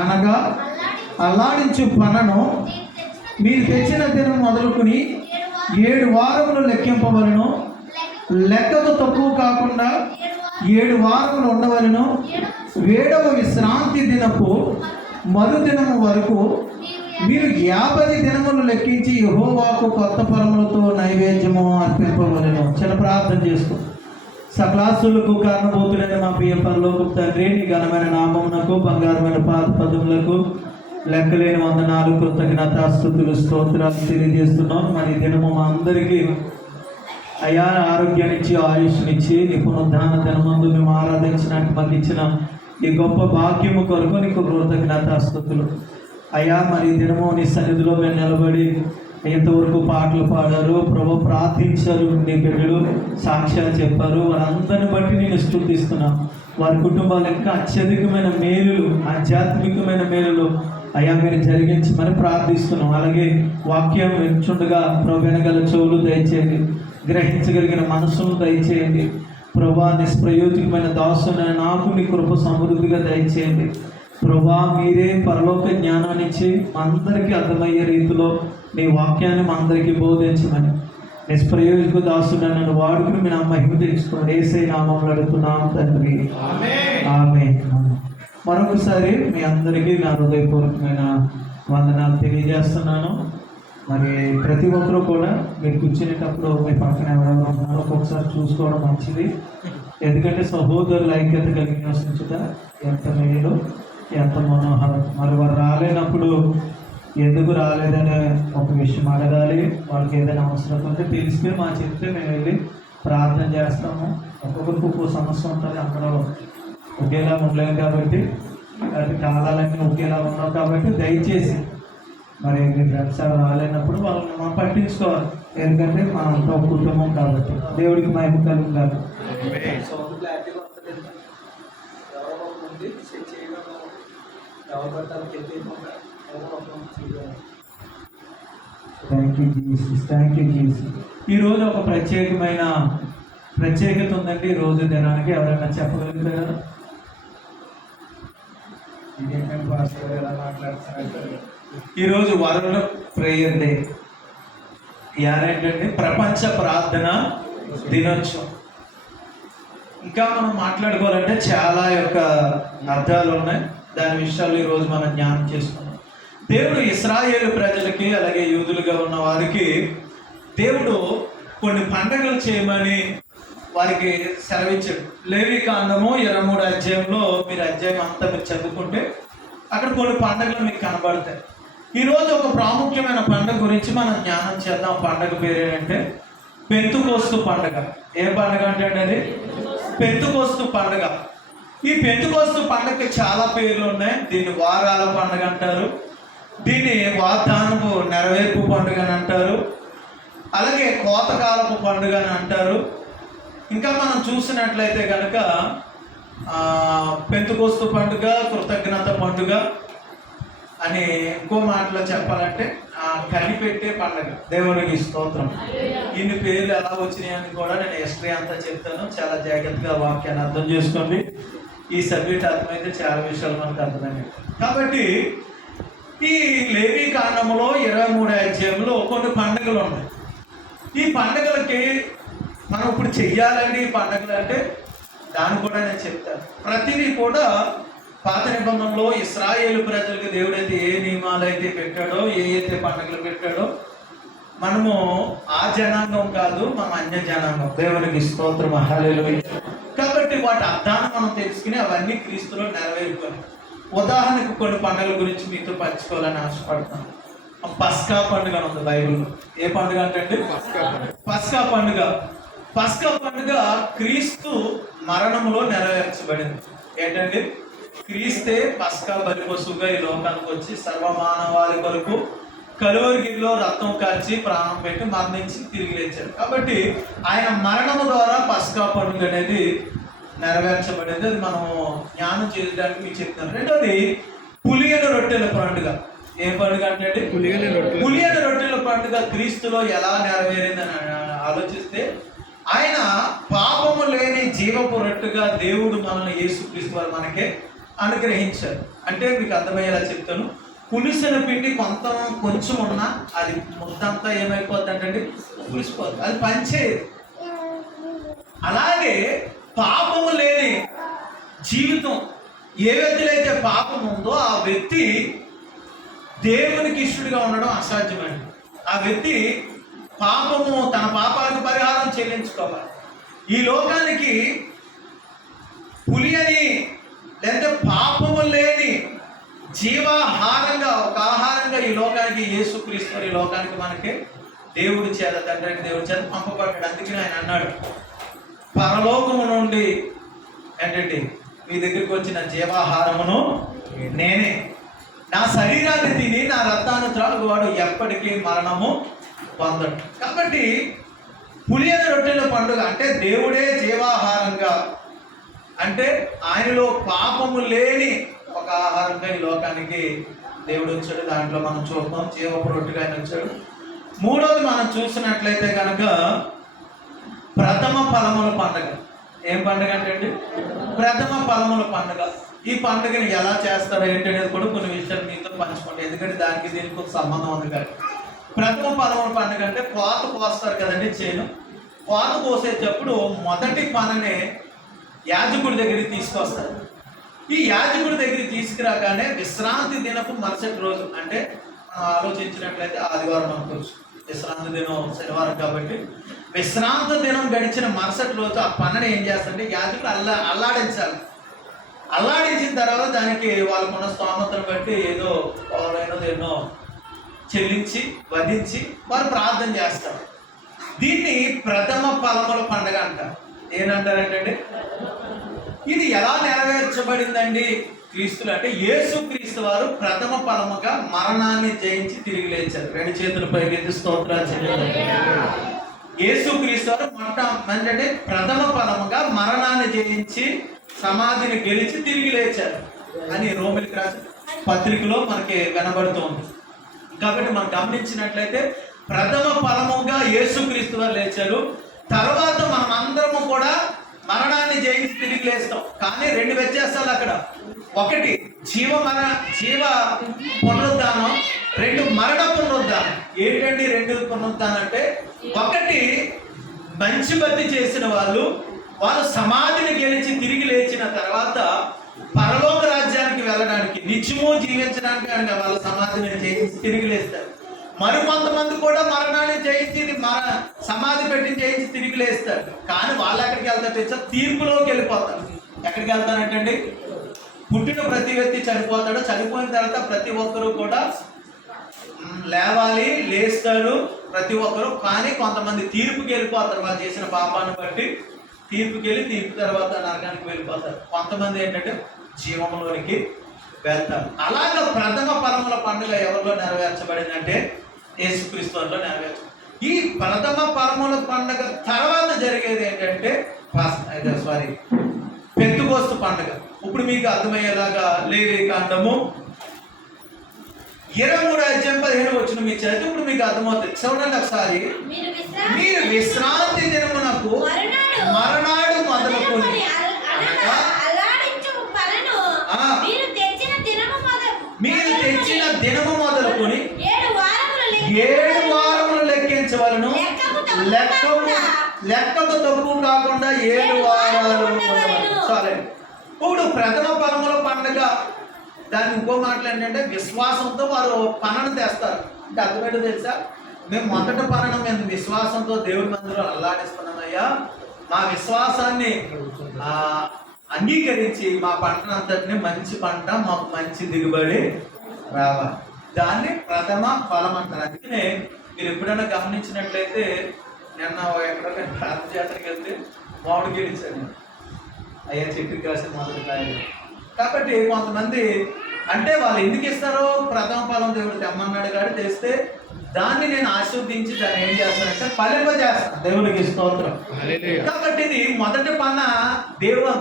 అనగా అల్లాడించు పనను మీరు తెచ్చిన దినం మొదలుకొని 7 వారములు లెక్కింపవలను. లెక్కకు తక్కువ కాకుండా 7 వారములు ఉండవలను. 7వ విశ్రాంతి దినపు మరుదినము వరకు మీరు 50 దినములు లెక్కించి యెహోవాకు కొత్త పరములతో నైవేద్యము అర్పింపవలను. చిన్న ప్రార్థన చేసుకో. సకలాసులకు కారణభూతుడైన మా ప్రియ పరలోకపు తండ్రి, నీ ఘనమైన నామమునకు బంగారమైన పాద పదములకు లెక్కలేని వందనాలు, కృతజ్ఞతాస్తుతులు, స్తోత్రాలు తెలియజేస్తున్నాం. మరి దినము మా అందరికీ అయా ఆరోగ్యాన్నిచ్చి ఆయుష్నిచ్చి నీ పునరుద్ధాన దినమందు మేము ఆరాధించడానికి మాకు ఇచ్చిన ఈ గొప్ప భాగ్యము కొరకు నీకు కృతజ్ఞతాస్తుతులు అయ్యా. మరి దినము నీ సన్నిధిలో మేము నిలబడి ఎంతవరకు పాటలు పాడారు ప్రభు, ప్రార్థించారు, నీ బిడ్డలు సాక్ష్యాలు చెప్పారు. వారందరిని బట్టి నేను స్తుతిస్తున్నాం. వారి కుటుంబాల యొక్క అత్యధికమైన మేలులు, ఆధ్యాత్మికమైన మేలులు అయ్యా మీరు జరిగించి మరి ప్రార్థిస్తున్నాం. అలాగే వాక్యం వింటుండగా ప్రభు వినగల చెవులు దయచేయండి, గ్రహించగలిగిన మనసును దయచేయండి ప్రభా. నిష్ప్రయోజకమైన దాసుని నాకు నీ కృప సమృద్ధిగా దయచేయండి ప్రభా. మీరే పరలోక జ్ఞానాన్ని ఇచ్చి అందరికీ అర్థమయ్యే రీతిలో నీ వాక్యాన్ని మా అందరికీ బోధించమని నిష్ప్రయోజక దాసుడు నన్ను వాడుకుని మీ నా మహిమ తెలుసుకోండి. యేసయ్య నామములో అడుగుతున్నాం తండ్రి, ఆమేన్. మరొకసారి మీ అందరికీ నా హృదయపూర్వకమైన వందనాలు తెలియజేస్తున్నాను. మరి ప్రతి ఒక్కరూ కూడా మీరు కూర్చునేటప్పుడు మీ పక్కన ఎవరెవరు ఉన్నారో ఒక్కొక్కసారి చూసుకోవడం మంచిది. ఎందుకంటే సహోదరుల ఐక్యత కలిగి నివసించుట ఎంత మేలు, ఎంత మనోహరం. మరి వారు రాలేనప్పుడు ఎందుకు రాలేదనే ఒక విషయం అడగాలి. వాళ్ళకి ఏదైనా అవసరం ఉంటే తెలిస్తే మా చెప్తే మేము వెళ్ళి ప్రార్థన చేస్తాము. ఒక్కొక్కరికి ఒక్కో సమస్య ఉంటుంది, అందరూ ఒకేలా ఉండలేము కాబట్టి, అది కాలాలన్నీ ఒకేలా ఉన్నాం కాబట్టి దయచేసి మరి మీ ఫ్రెండ్స్ రాలేనప్పుడు వాళ్ళని మనం పట్టించుకోవాలి. ఎందుకంటే మా అంతా ఒక కుటుంబం కాబట్టి దేవుడికి మహిమ కలుగుతారు. Thank you Jesus, thank you Jesus. ఈరోజు ఒక ప్రత్యేకత ఉందండి. ఈ రోజు దినానికి ఎవరైనా చెప్పగలుగుతారా? ఈరోజు వరల్డ్ ప్రేయర్ డే. ఏంటంటే ప్రపంచ ప్రార్థన దినోత్సవం. ఇంకా మనం మాట్లాడుకోవాలంటే చాలా యొక్క అర్థాలు ఉన్నాయి. దాని విషయాలు ఈరోజు మనం జ్ఞానం చేసుకున్నాం. దేవుడు ఇశ్రాయేలు ప్రజలకి అలాగే యూదులుగా ఉన్న వారికి దేవుడు కొన్ని పండుగలు చేయమని వారికి సెలవిచ్చాడు. లేవికాండము 23వ అధ్యాయంలో మీరు అధ్యాయం అంతా మీరు చదువుకుంటే అక్కడ కొన్ని పండుగలు మీకు కనబడతాయి. ఈరోజు ఒక ప్రాముఖ్యమైన పండుగ గురించి మనం జ్ఞానం చేద్దాం. పండుగ పేరు ఏంటంటే పెంతుకోస్తు పండుగ. ఏ పండుగ అంటే అది పెంతుకోస్తు పండుగ. ఈ పెంతుకోస్తు పండుగకి చాలా పేర్లు ఉన్నాయి. దీన్ని వారాల పండుగ అంటారు, దీన్ని వాగ్దానపు నెరవేర్పు పండుగ అని అంటారు, అలాగే కోతకాలపు పండుగ అని అంటారు. ఇంకా మనం చూసినట్లయితే కనుక పెంతుకోస్తు పండుగ, కృతజ్ఞత పండుగ అని ఇంకో మాటలో చెప్పాలంటే కనిపెట్టే పండుగ. దేవునికి స్తోత్రం. ఇన్ని పేర్లు ఎలా వచ్చినాయని కూడా నేను హిస్టరీ అంతా చెప్తాను. చాలా జాగ్రత్తగా వాక్యాన్ని అర్థం చేసుకోండి. ఈ సబ్జెక్ట్ అర్థమైతే చాలా విషయాలు మనకు అర్థమైనాయి. కాబట్టి ఈ లేవికాండములో 23వ అధ్యాయంలో కొన్ని పండుగలు ఉన్నాయి. ఈ పండుగలకి మనం ఇప్పుడు చెయ్యాలండి ఈ పండుగలు అంటే దాన్ని కూడా నేను చెప్తాను. ప్రతిదీ కూడా పాత నిబంధనలో ఇశ్రాయేలు ప్రజలకు దేవుడైతే ఏ నియమాలు అయితే పెట్టాడో, ఏ అయితే పండుగలు పెట్టాడో, మనము ఆ జనాంగం కాదు, మనం అన్య జనాంగం. దేవునికి స్తోత్రం, హల్లెలూయా. కాబట్టి వాటి అర్థాన్ని మనం తెలుసుకుని అవన్నీ క్రీస్తులో నెరవేరుకొని, ఉదాహరణకు కొన్ని పండుగల గురించి మీతో పంచుకోవాలని ఆశపడతాను. పస్కా పండుగ ఉంది బైబిల్లో. ఏ పండుగ అంటే పస్కా పండుగ. పస్కా పండుగ క్రీస్తు మరణంలో నెరవేర్చబడింది. ఏంటంటే క్రీస్తే పస్కా బలి పశువుగా ఈ లోకానికి వచ్చి సర్వమానవాళి కొరకు కలువరిగిరిలో రక్తం కార్చి ప్రాణం పెట్టి మరణించి తిరిగి లేచారు. కాబట్టి ఆయన మరణము ద్వారా పస్కా పండుగ అనేది నెరవేర్చబడింది. అది మనం జ్ఞానం చేయడానికి మీకు చెప్తాను. రెండోది పులియని రొట్టెల పండుగ. ఏ పండుగ అంటే పులియని రొట్టెల పండుగ క్రీస్తులో ఎలా నెరవేరిందని ఆలోచిస్తే, ఆయన పాపము లేని జీవపు రొట్టెగా దేవుడు మనల్ని యేసుక్రీస్తు వారు మనకే అనుగ్రహించారు. అంటే మీకు అర్థమయ్యేలా చెప్తాను. పులిసిన పిండి కొంచెం ఉన్నా అది ముద్దంతా ఏమైపోద్ది అంటే పులిసిపోద్ది, అది పనిచేయదు. అలాగే పాపము లేని జీవితం ఏ వ్యక్తిలో అయితే పాపం ఉందో ఆ వ్యక్తి దేవునికి ఇష్టడుగా ఉండడం అసాధ్యమండి. ఆ వ్యక్తి తన పాపాలకు పరిహారం చెల్లించుకోవాలి. ఈ లోకానికి పులి అని లేదా పాపము లేని జీవాహారంగా ఒక ఆహారంగా ఈ లోకానికి యేసుక్రీస్తు ఈ లోకానికి మనకి దేవుడి చేత తండ్రి దేవుడి చేత పంపబడ్డాడు. అందుకని ఆయన అన్నాడు, పరలోకము నుండి ఏంటంటే మీ దగ్గరికి వచ్చిన జీవాహారమును నేనే, నా శరీరాన్ని తిని నా రక్తాన్ని త్రాగువాడు ఎప్పటికీ మరణము పొందడు. కాబట్టి పులియన రొట్టెల పండుగ అంటే దేవుడే జీవాహారంగా, అంటే ఆయనలో పాపము లేని ఒక ఆహారంగా ఈ లోకానికి దేవుడు వచ్చాడు. దాంట్లో మనం చూద్దాం, జీవపు రొట్టెగా ఆయన వచ్చాడు. మూడోది మనం చూసినట్లయితే కనుక ప్రథమ ఫలముల పండుగ. ఏం పండుగ అంటే అండి? ప్రథమ ఫలముల పండుగ. ఈ పండుగని ఎలా చేస్తారో ఏంటనేది కూడా కొన్ని విషయాలు మీతో పంచుకోండి, ఎందుకంటే దానికి దీనికి ఒక సంబంధం ఉంది కదా. ప్రథమ ఫలముల పండుగ అంటే కోత కోస్తారు కదండి, చేను. కోత కోసేటప్పుడు మొదటి పననే యాజకుడి దగ్గరికి తీసుకొస్తారు. ఈ యాజకుడి దగ్గరికి తీసుకురాగానే విశ్రాంతి దినపు మరుసటి రోజు, అంటే మనం ఆలోచించినట్లయితే ఆదివారం అనుకోవచ్చు, విశ్రాంతి దినం శనివారం కాబట్టి విశ్రాంతి దినం గడిచిన మరుసటి రోజు ఆ పన్నని ఏం చేస్తారంటే యాజకులు అల్లాడించాలి. అల్లాడించిన తర్వాత దానికి వాళ్ళకున్న స్తోమతను బట్టి ఏదో ఎన్నో చెల్లించి వధించి వారు ప్రార్థన చేస్తారు. దీన్ని ప్రథమ ఫలముల పండుగ అంటారు. ఏంటంటారంటే ఇది ఎలా నెరవేర్చబడిందండి క్రీస్తులు అంటే యేసు క్రీస్తు వారు ప్రథమ ఫలముగా మరణాన్ని జయించి తిరిగి లేచారు. రెండు చేతుల పైకి స్తోత్రాలు చెల్లించారు. యేసు క్రీస్తు వారు అంటే ప్రథమ ఫలముగా మరణాన్ని జయించి సమాధిని గెలిచి తిరిగి లేచారు అని రోమిలికి రాసిన పత్రికలో మనకి వినబడుతోంది. కాబట్టి మనం గమనించినట్లయితే ప్రథమ ఫలముగా యేసుక్రీస్తు వారు లేచారు. తర్వాత మనం అందరము కూడా మరణాన్ని జయించి తిరిగి లేస్తాం. కానీ రెండు వ్యత్యాసాలు అక్కడ. ఒకటి జీవ పునరుద్ధానం, రెండు మరణ పునరుద్ధానం. ఏంటండి రెండు పునరుద్ధానం అంటే, ఒకటి మంచి బతి చేసిన వాళ్ళు సమాధిని గెలిచి తిరిగి లేచిన తర్వాత పరలోక రాజ్యానికి వెళ్ళడానికి, నిత్యము జీవించడానికి వాళ్ళ సమాధిని జయించి తిరిగి లేస్తారు. మరి కొంతమంది కూడా మరణాన్ని జయించి సమాధి పెట్టి జయించి తిరిగి లేస్తారు. కానీ వాళ్ళు ఎక్కడికి వెళ్తారు? తీర్పులోకి వెళ్ళిపోతారు. ఎక్కడికి వెళ్తారంటండి? పుట్టిన ప్రతి వ్యక్తి చనిపోతాడు. చనిపోయిన తర్వాత ప్రతి ఒక్కరూ కూడా లేవాలి, లేస్తారు ప్రతి ఒక్కరు. కానీ కొంతమంది తీర్పుకి వెళ్ళిపోతారు, వాళ్ళు చేసిన పాపాన్ని బట్టి తీర్పుకి వెళ్ళి తీర్పు తర్వాత నరకానికి వెళ్ళిపోతారు. కొంతమంది ఏంటంటే జీవంలోనికి వెళ్తారు. అలాగే ప్రథమ ఫలముల పండుగ ఎవరిలో నెరవేర్చబడిందంటే యేసుక్రీస్తులో నెరవేర్చబడింది. ఈ ప్రథమ ఫలముల పండుగ తర్వాత జరిగేది ఏంటంటే పెంతెకోస్తు పండుగ. ఇప్పుడు మీకు అర్థమయ్యేలాగా లేవికాండము 23:15 మీ చేతి ఇప్పుడు మీకు అర్థమవుతుంది. చూడండి ఒకసారి. మీరు విశ్రాంతి దినమునకు మరణాడు మొదలుకొని మీరు తెచ్చిన దినము మొదలుకొని 7 వారములు లెక్కించవలను. లెక్కకు తక్కువ కాకుండా 7 వారాలు. సరే, ఇప్పుడు ప్రథమ ఫలముల పండుగ దాన్ని ఇంకో మాటలు ఏంటంటే విశ్వాసంతో వారు పనను తెస్తారు. అంటే అర్థమేంటో తెలుసా? మేము మొదటి పనను మేము విశ్వాసంతో దేవుడి మందిలో అల్లాడిస్తున్నామయ్యా, మా విశ్వాసాన్ని అంగీకరించి మా పంటను అంతటిని మంచి పంట, మాకు మంచి దిగుబడి రావాలి. దాన్ని ప్రథమ ఫలం అంటారు. అందుకనే మీరు ఎప్పుడైనా గమనించినట్లయితే నిన్న ఎక్కడైనా ప్రార్థన జాతరకి వెళ్తే మామిడికి ఇచ్చాను, అయ్యా చెట్టుకి కాసిన మొదటి కాయలు. కాబట్టి కొంతమంది అంటే వాళ్ళు ఎందుకు ఇస్తారో, ప్రథమ ఫలం దేవుడు తెమ్మన్నాడు కాబట్టి తెస్తే దాన్ని నేను ఆశీర్వదించి దాన్ని ఏం చేస్తానంటే ఫలింపజేస్తాను. దేవుడికి స్తోత్రం. కాబట్టి ఇది మొదటి పన దేవుడు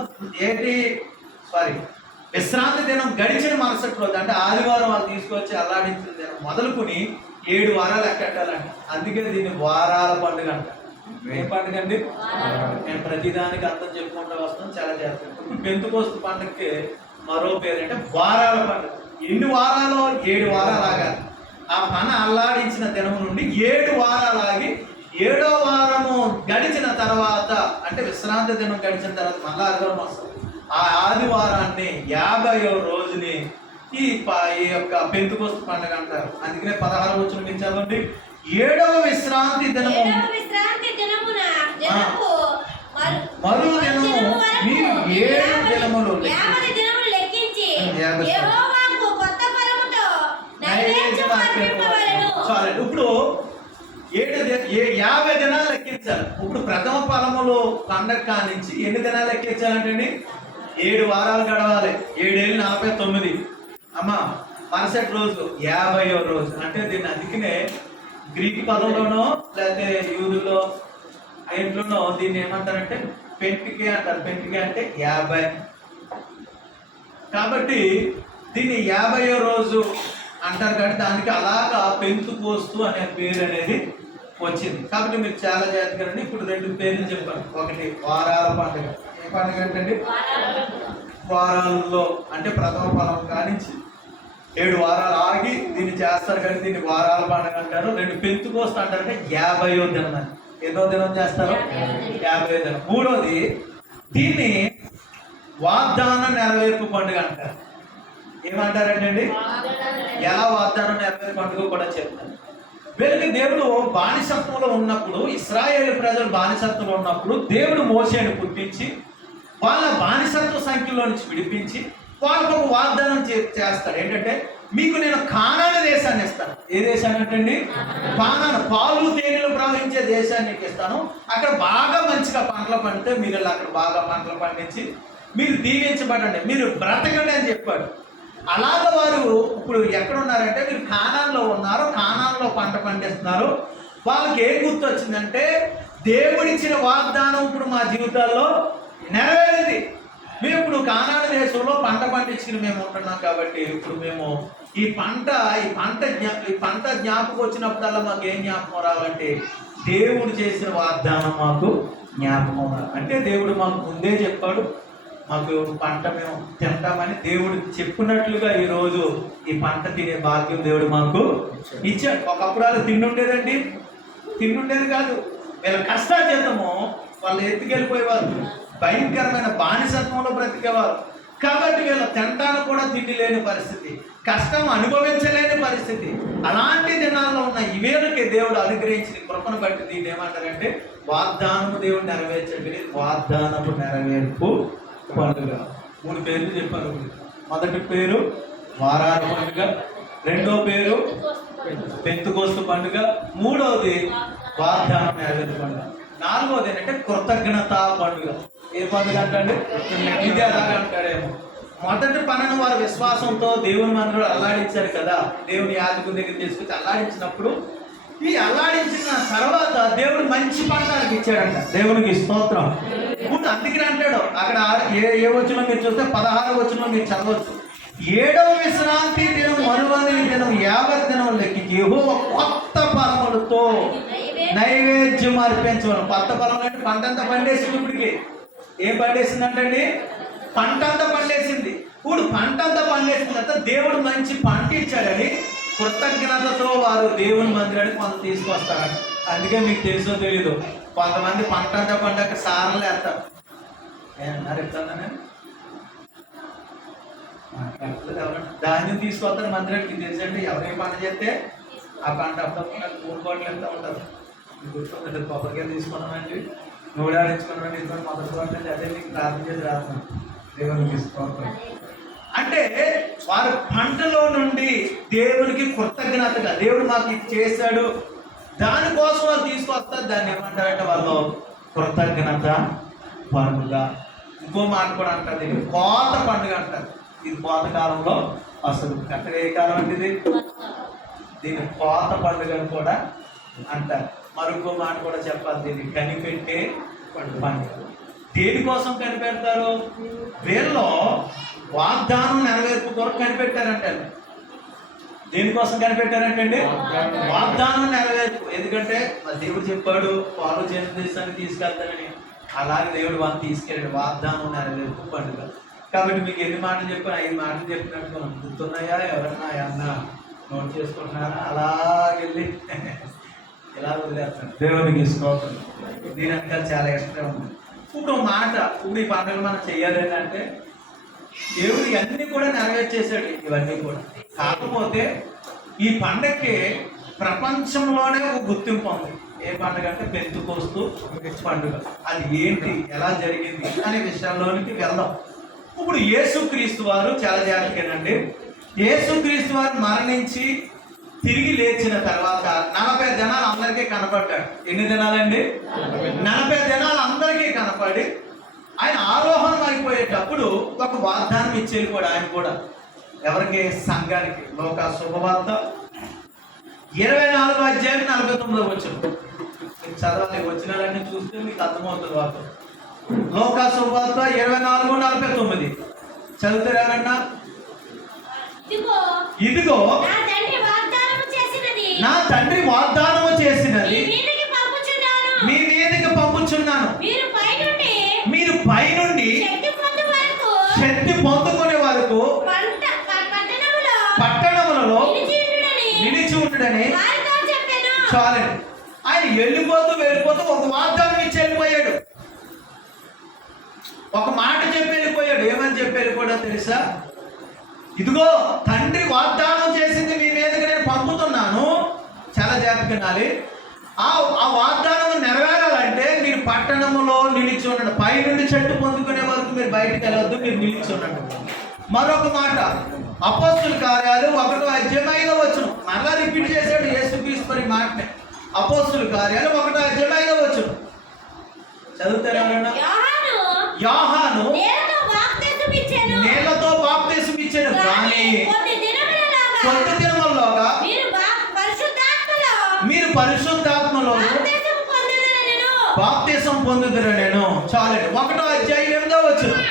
విశ్రాంతి దినం గడిచిన మరుసటి రోజు అంటే ఆదివారం వాళ్ళు తీసుకొచ్చి అల్లాడించిన దినం మొదలుకొని 7 వారాలు ఎక్కట్టాలంట. అందుకే దీన్ని వారాల పండుగ అంట. ఏం పండుగ అండి? నేను ప్రతిదానికి అర్థం చెప్పుకుంటూ వస్తాను, చాలా చేస్తాను. ఇప్పుడు పెంతెకోస్తు పండుగకి మరో పేరు అంటే వారాల పండుగ. ఎన్ని వారాలు? 7 వారాలు ఆగాలి. ఆ పన అల్లాడించిన దినము నుండి 7 వారాలు ఆగి 7వ వారము గడిచిన తర్వాత అంటే విశ్రాంతి దినం గడిచిన తర్వాత మళ్ళీ ఆదివారం వస్తుంది. ఆ ఆదివారాన్ని 50వ రోజుని ఈ యొక్క పెంతుకొస్తు పండుగ అంటారు. అందుకనే 16వ వచనం మీరు చదవండి. 7వ విశ్రాంతి దినము మరో దినము మీరు 7 దినములు లెక్కించి చాలు. ఇప్పుడు 50 దినాలు లెక్కించాలి. ఇప్పుడు ప్రథమ ఫలములు పండగ కానించి ఎన్ని దినాలు లెక్కించాలంటే 7 వారాలు గడవాలి. 7 ఏళ్ళు 49 అమ్మా. మరుసటి రోజు 50వ రోజు అంటే దీన్ని అందుకనే గ్రీక్ పదంలోనో లేకపోతే యూదుల్లో ఇంట్లోనో దీన్ని ఏమంటారంటే పెంటికే అంటారు. పెంటికే అంటే 50. కాబట్టి దీన్ని 50వ రోజు అంటారు. కాబట్టి దానికి అలాగా పెంతుకోస్తు అనే పేరు అనేది వచ్చింది. కాబట్టి మీరు చాలా జాగ్రత్తగా ఇప్పుడు 2 పేర్లు చెప్పాను. ఒకటి వారాల పండుగ. ఏ పండుగ అంటే వారాల్లో అంటే ప్రథమ ఫలం కానించి 7 వారాలు ఆగి దీన్ని చేస్తారు. కానీ దీన్ని వారాల పండుగ అంటారు. 2 పెంతుకోస్తు అంటారంటే 50వ దినం అని. ఎన్నో దినం చేస్తారు? 50వ దినం. మూడోది దీన్ని వాగ్దాన నెరవేర్పు పండుగ అంటారు. ఏమంటారంటే ఎలా వాగ్దానం నెరవేర్పు పండుగ కూడా చెప్తారు. వీళ్ళకి దేవుడు బానిసత్వంలో ఉన్నప్పుడు, ఇశ్రాయేలు ప్రజలు బానిసత్వంలో ఉన్నప్పుడు దేవుడు మోషేను పుట్టించి వాళ్ళ బానిసత్వ సంఖ్యలో నుంచి విడిపించి వాళ్ళకు ఒక వాగ్దానం చేస్తాడు. ఏంటంటే మీకు నేను కానాను దేశాన్ని ఇస్తాను. ఏ దేశాన్ని అంటే కానాను, పాలు తేనెలు ప్రవహించే దేశాన్ని ఇస్తాను. అక్కడ బాగా మంచిగా పంటలు పండితే మీరు అక్కడ బాగా పంటలు పండించి మీరు దీవించబడండి, మీరు బ్రతకండి అని చెప్పాడు. అలాగ వారు ఇప్పుడు ఎక్కడ ఉన్నారంటే మీరు కానాన్లో ఉన్నారు. కానాన్లో పంట పండిస్తున్నారు. వాళ్ళకి ఏం గుర్తు వచ్చిందంటే దేవుడిచ్చిన వాగ్దానం ఇప్పుడు మా జీవితాల్లో నెరవేరింది. మేము ఇప్పుడు కానాను దేశంలో పంట పండించుకుని మేము ఉంటున్నాం. కాబట్టి ఇప్పుడు మేము ఈ పంట జ్ఞాపకం వచ్చినప్పుడల్లా మాకు ఏం జ్ఞాపకం రావాలంటే దేవుడు చేసిన వాగ్దానం మాకు జ్ఞాపకం రావాలి. అంటే దేవుడు మాకు ముందే చెప్పాడు మాకు పంట మేము తింటామని. దేవుడు చెప్పినట్లుగా ఈరోజు ఈ పంట తినే భాగ్యం దేవుడు మాకు ఇచ్చాడు. ఒకప్పుడు వాళ్ళు తిండుండేదండి, తిండుండేది కాదు. వీళ్ళ కష్టాజీతము వాళ్ళు ఎత్తుకెళ్ళిపోయేవారు. భయంకరమైన బానిసత్వంలో బ్రతికేవారు. కాబట్టి వీళ్ళ తినటానికి కూడా తిండి లేని పరిస్థితి, కష్టం అనుభవించలేని పరిస్థితి. అలాంటి దినాల్లో ఉన్న ఇవేళకి దేవుడు అనుగ్రహించిన కృపను బట్టి దీన్ని ఏమంటారంటే వాగ్దానము దేవుడు నెరవేర్చండి. వాగ్దానము నెరవేర్పు పండుగ. 3 పేర్లు చెప్పారు. మొదటి పేరు వారాల పండుగ, రెండో పేరు పెంతుకోస్తు పండుగ, మూడవది వాగ్దానం నెరవేర్పు పండుగ, నాలుగవది ఏంటంటే కృతజ్ఞత పండుగ. ఏ పండుగ అంటే ఇది అలాగే అంటాడేమో. మొదటి పనును వారు విశ్వాసంతో దేవుని మందిరంలో అల్లాడించారు కదా. దేవుని యాజకుని దగ్గర తీసుకొచ్చి అల్లాడించినప్పుడు ఈ అల్లాడించిన తర్వాత దేవుడు మంచి పంటలకు ఇచ్చాడంట. దేవునికి స్తోత్రం. అందుకని అంటాడు అక్కడ ఏ వచనం మీరు చూస్తే 16వ వచనం మీరు చదవచ్చు. 7వ విశ్రాంతి దినం మరువని దినం 50 దినం లెక్కించి యెహోవా కొత్త ఫలములతో నైవేద్యం అర్పించవాలి. కొత్త ఫలం అంటే పంట అంతా పండేసింది. ఇప్పటికి ఏం పండేసిందంటండి? పంట అంతా పండేసింది. ఇప్పుడు పంట అంతా పండేసిన తర్వాత దేవుడు మంచి పంట ఇచ్చాడని కృతజ్ఞతతో వారు దేవుని మందిరానికి కొంత తీసుకొస్తారంట. అందుకే మీకు తెలుసో తెలీదు, కొంతమంది పంట అంతా పండక సారలు వేస్తారు. ఏమన్నారు చెప్తాను, ధాన్యం తీసుకొస్తారు మందిరానికి. తెలుసండి ఎవరికి పంట చేస్తే ఆ పంట అప్పుడు కూడుకోవట్లు ఎంత ఉంటారు. గుర్తుందండి, కొబ్బరికాయలు తీసుకున్నామండి, నూడాడించుకున్నామండి, ఇంట్లో మొదటి పంట అదే మీకు ప్రార్థన చేసి రాస్తున్నాం. దేవునికి తీసుకోవాలి అంటే వారు పంటలో నుండి దేవునికి కృతజ్ఞతగా దేవుడు మాకు ఇది చేశాడు దానికోసం వాళ్ళు తీసుకొస్తారు. దాన్ని ఏమంటారంటే వాళ్ళు కృతజ్ఞత పండుగ. ఇంకో మాట కూడా అంటారు, దీన్ని కోత పండుగ అంటారు. ఇది కోత కాలంలో అసలు కరెక్ట్గా ఏ కాలం అంటే దీన్ని కోత పండుగ అని కూడా అంటారు. మరొక మాట కూడా చెప్పాలి, దీన్ని కనిపెట్టే పండుగ. దేనికోసం కనిపెడతారు? వీళ్ళలో వాగ్దానం నెరవేర్పు కొరకు కనిపెట్టారంటే. దేనికోసం కనిపెట్టారంటే వాగ్దానం నెరవేర్పు. ఎందుకంటే దేవుడు చెప్పాడు పాలు చేసిన దేశాన్ని తీసుకెళ్తానని. అలాగే దేవుడు వాళ్ళు తీసుకెళ్ళాడు. వాగ్దానం నెరవేర్పు పండుగ. కాబట్టి మీకు ఎన్ని మాటలు చెప్పాను, 5 మాటలు చెప్పినట్టు గుర్తున్నాయా? ఎవరన్నా ఏమన్నా నోట్ చేసుకుంటున్నారా? అలాగెళ్ళి ఇలా వదిలేస్తాను. దేవునికి స్తోత్రం. దీని అంతా చాలా ఇష్టం ఉంది. ఇప్పుడు మాట, ఇప్పుడు ఈ పండుగలు మనం చెయ్యాలి అంటే దేవుడు ఇవన్నీ కూడా నెరవేర్చేశాడు, ఇవన్నీ కూడా. కాకపోతే ఈ పండగకి ప్రపంచంలోనే ఒక గుర్తింపు ఉంది. ఏ పండుగ అంటే పెంతుకోస్తు పండుగ. అది ఏంటి, ఎలా జరిగింది అనే విషయాల్లోనికి వెళ్దాం. ఇప్పుడు యేసుక్రీస్తు వారు చాలా జాగ్రత్తగానండి. యేసుక్రీస్తు వారు మరణించి తిరిగి లేచిన తర్వాత 40 దినాలు అందరికీ కనపడ్డాడు. ఎన్ని దినాలండి? 40 దినాలు అందరికీ కనపడి ఆయన ఆరోహణం అయిపోయేటప్పుడు ఒక వాగ్దానం ఇచ్చేది కూడా ఆయన కూడా. ఎవరికి? సంఘానికి. లోకా శుభవార్త 24వ అధ్యాయం 49వ వచనం చదవాలి. వచనాలన్నీ చూస్తే మీకు అర్థమవుతుంది వార్త. లోకా శుభవార్త 24:49 చదువుతారు ఎవరన్నా? ఇదిగో నా తండ్రి వాగ్దానము చేసినది మీ మీదకి పంపుచున్నాను. మీరు పైనుండి శక్తి పొందుకునే వరకు పట్టణములలో నిలిచి ఉండుడని చాలండి. ఆయన వెళ్ళిపోతూ ఒక వాగ్దానం ఇచ్చి వెళ్ళిపోయాడు. ఒక మాట చెప్పి వెళ్ళిపోయాడు. ఏమని చెప్పి వెళ్ళిపోయాడో తెలుసా? ఇదిగో తండ్రి వాగ్దానం చేసింది మీ మీదకి నేను పంపుతున్నాను. చాలా జాగ్రత్తగా వినాలి. ఆ వాగ్దానం నెరవేరాలంటే మీరు పట్టణములో నిలిచి ఉండండి. పైనుండి చెట్టు పొందుకునే వరకు మీరు బయటకు వెళ్ళొద్దు, మీరు నిలిచి ఉండండి. మరొక మాట, అపోస్తుల కార్యాలు 1వ అధ్యాయం 5వ వచనం మరలా రిపీట్ చేశాడు యేసుక్రీస్తు ఈ మాటనే. అపోస్తుల కార్యాలు 1వ అధ్యాయం 5వ వచనం చదువుతారు ఎవరన్నా? యోహాను నీళ్లతో బాప్తిసం ఇచ్చాడు, కానీ కొద్ది దినముల్లోగా మీరు పరిశుద్ధాత్మలో బాప్తిసం పొందుదురు నేను. చాలండి. 1వ అధ్యాయం 8వ వచనం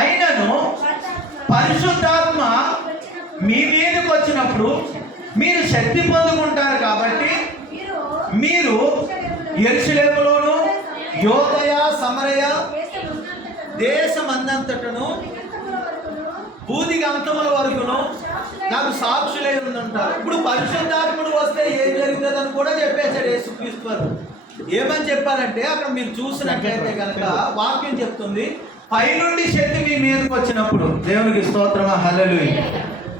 అయినను పరిశుద్ధాత్మ మీ మీదకి వచ్చినప్పుడు మీరు శక్తి పొందుకుంటారు. కాబట్టి మీరు యెరూషలేములోను యోదయ సమరయ దేశమందంతటను భూదిగంతముల వరకును నాకు సాక్షులై ఉంటారు. ఇప్పుడు పరిశుద్ధాత్ముడు వస్తే ఏం జరుగుతుందని కూడా చెప్పేశాడు యేసుక్రీస్తు వారు. ఏమని చెప్పారంటే అక్కడ మీరు చూసినట్లయితే కనుక వాక్యం చెప్తుంది, పైనుండి శక్తి మీ మీదకి వచ్చినప్పుడు. దేవునికి స్తోత్రం, హల్లెలూయా.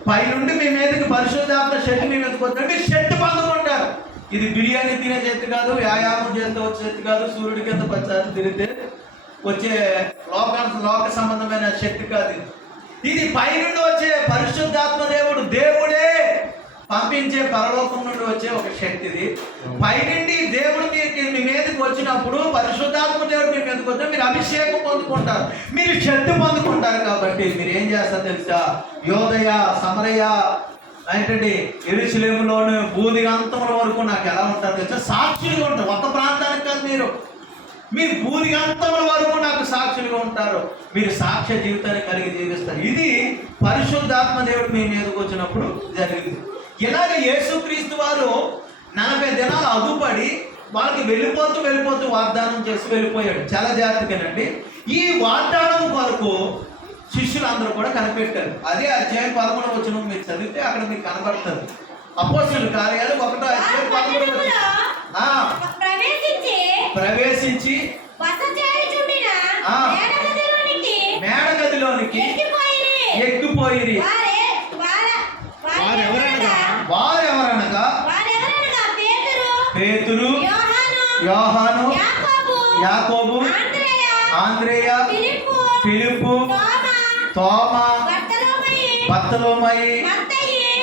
పైనుండి మీ మీదకి పరిశుద్ధాత్మ శక్తి మీ మీదకి వచ్చినప్పుడు మీరు శక్తి పొందుకుంటారు. ఇది బిర్యానీ తినే శక్తి కాదు, వ్యాయామం చేస్తే వచ్చే శక్తి కాదు, సూర్యుడి కింద 10 సార్లు తిరిగితే వచ్చే లోక సంబంధమైన శక్తి కాదు. ఇది పైనుండి వచ్చే పరిశుద్ధాత్మ దేవుడే పంపించే పరలోకం నుండి వచ్చే ఒక శక్తి. ఇది పైనుండి దేవుడు మీ మీదకి వచ్చినప్పుడు, పరిశుద్ధాత్మ దేవుడు మీ మీదకి వచ్చిన మీరు అభిషేకం పొందుకుంటారు, మీరు శక్తి పొందుకుంటారు. కాబట్టి మీరు ఏం చేస్తారు తెలుసా? యోదయ సమరయ ఏంటండి యెరూషలేములోని భూదిగంతముల వరకు నాకు ఎలా ఉంటారు తెలుసా? సాక్షులుగా ఉంటారు. ఒక ప్రాంతానికి కాదు, మీరు భూదిగంతముల వరకు నాకు సాక్షులుగా ఉంటారు. మీరు సాక్ష్య జీవితాన్ని కలిగి జీవిస్తారు. ఇది పరిశుద్ధాత్మ దేవుడు మీ మీదకి వచ్చినప్పుడు జరిగింది. ఇలాగ యేసుక్రీస్తు వారు 40 దినాలు అదుపడి వాళ్ళకి వెళ్ళిపోతూ వాగ్దానం చేసి వెళ్ళిపోయాడు. చాలా జాగ్రత్తగానండి. ఈ వాగ్దానం కొరకు శిష్యులందరూ కూడా కనిపెట్టారు. అదే అధ్యాయం 11వ వచనం మీరు చదివితే అక్కడ మీకు కనబడుతుంది. అపోస్తలుల కార్యాలు 1వ అధ్యాయం 11వ వచనం ప్రవేశించి మేడగదిలోనికి ఎక్కిపోయిరి. వారెవరనగా పేతురు, యోహాను, యాకోబు, ఆంద్రేయ, ఫిలిప్పు, తోమా, బర్తలోమయి,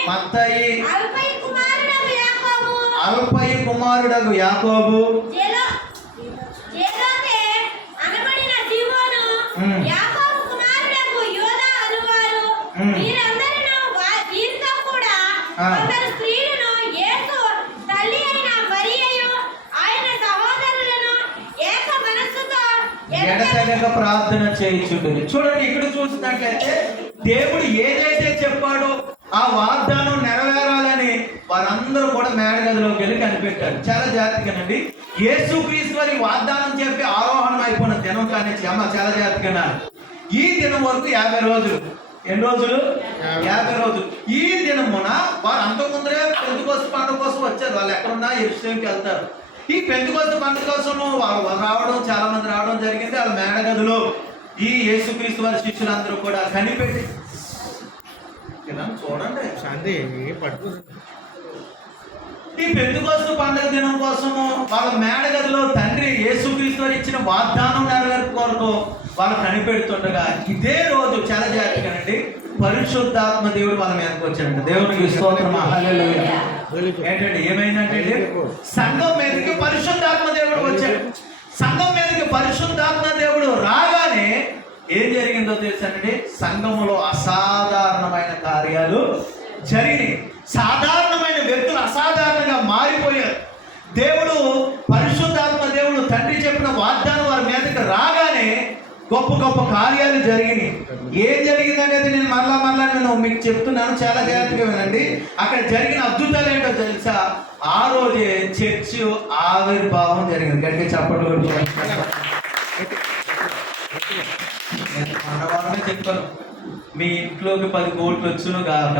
మత్తయి, అల్ఫయి కుమారుడగు యాకోబు, ఎడతెగక ప్రార్థన చేయించుండేది. చూడండి, ఇక్కడ చూసినట్లయితే దేవుడు ఏదైతే చెప్పాడో ఆ వాగ్దానం నెరవేరాలని వారందరూ కూడా మేడగదిలోకి వెళ్ళి కనిపెట్టారు. చాలా జాగ్రత్తగానండి. యేసుక్రీస్తు వారి వాగ్దానం చెప్పి ఆరోహణం అయిపోయిన దినం కానీ అమ్మ చాలా జాగ్రత్తగా ఈ దినం వరకు 50 రోజులు. ఎన్ని రోజులు? 50 రోజులు. ఈ దినమున వారు అంతకుముందరే పెంతెకొస్తు పండుగ కోసం వచ్చారు. వాళ్ళు ఎక్కడున్నా యెరూషలేముకి వెళ్తారు. ఈ పెంతెకొస్తు పండుగ కోసం వాళ్ళు రావడం, చాలా మంది రావడం జరిగింది. వాళ్ళ మేడగదిలో ఈ యేసుక్రీస్తు వారి శిష్యులందరూ కూడా కనిపెట్టి చూడండి శాంతి పట్టు. ఈ పెంతెకొస్తు పండుగ దినం కోసము వాళ్ళ మేడగదిలో తండ్రి యేసుక్రీస్తు వారు ఇచ్చిన వాగ్దానం నెరవేర్పు కొరకు వాళ్ళు కనిపెడుతుండగా ఇదే రోజు చాలా జాగ్రత్తగానండి పరిశుద్ధాత్మ దేవుడు వాళ్ళ మీదకి వచ్చాడంట. దేవునికి స్తోత్రం, హల్లెలూయా. ఏంటంటే ఏమైందంటే సంఘం మీదకి పరిశుద్ధాత్మ దేవుడు వచ్చాడు. సంఘం మీదకి పరిశుద్ధాత్మ దేవుడు రాగానే ఏం జరిగిందో తెలుసండి, సంఘములో అసాధారణమైన కార్యాలు జరిగినాయి. సాధారణమైన వ్యక్తులు అసాధారణంగా మారిపోయారు. దేవుడు పరిశుద్ధాత్మ దేవుడు తండ్రి చెప్పిన వాగ్దానం వారి మీదకి రాగానే గొప్ప గొప్ప కార్యాలు జరిగినాయి. ఏం జరిగింది అనేది నేను మరలా నేను మీకు చెప్తున్నాను, చాలా జాగ్రత్తగా వినండి. అక్కడ జరిగిన అద్భుతాలు ఏంటో తెలుసా? ఆ రోజే చర్చ్ ఆవిర్భావం జరిగింది. గట్టిగా చెప్పడం మనవారమే చెప్పాను. మీ ఇంట్లోకి 10 కోట్లు వచ్చును కాక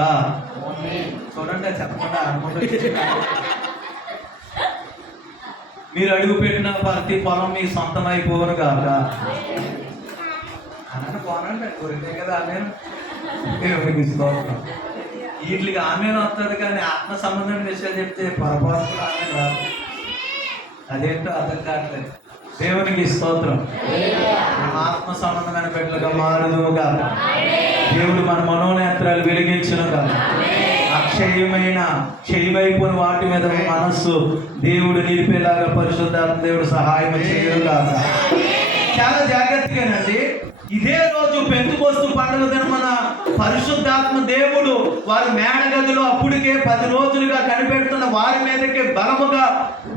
చూడండి, చెప్పకుండా మీరు అడుగు పెట్టిన ప్రతి పొలం మీ సొంతమైపోను కాక అన్న పోనండి. కోరితే కదా ఆమె వీటికి ఆమె వస్తుంది, కానీ ఆత్మ సంబంధమైన విషయాలు చెప్తే పొరపాటు కూడా ఆమె రాదు. అదేంటో అర్థం కావట్లేదు. దేవునికి స్తోత్రం. ఆత్మ సంబంధమైన బిడ్డలుగా మారుదుగా దేవుడు మన మనోనేత్రాలు వెలిగించునుగా. అక్షయమైన క్షయమైపోయిన వాటి మీద మనస్సు దేవుడు నిలిపేలాగా పరిశుద్ధాత్మ దేవుడు సహాయం చేయరుగా. చాలా జాగ్రత్తగానండి. ఇదే రోజు పెంతెకొస్తు పండుగ దినమున పరిశుద్ధాత్మ దేవుడు వారి మేడగదిలో అప్పటికే 10 రోజులుగా కనిపెడుతున్న వారి మీదకి బలముగా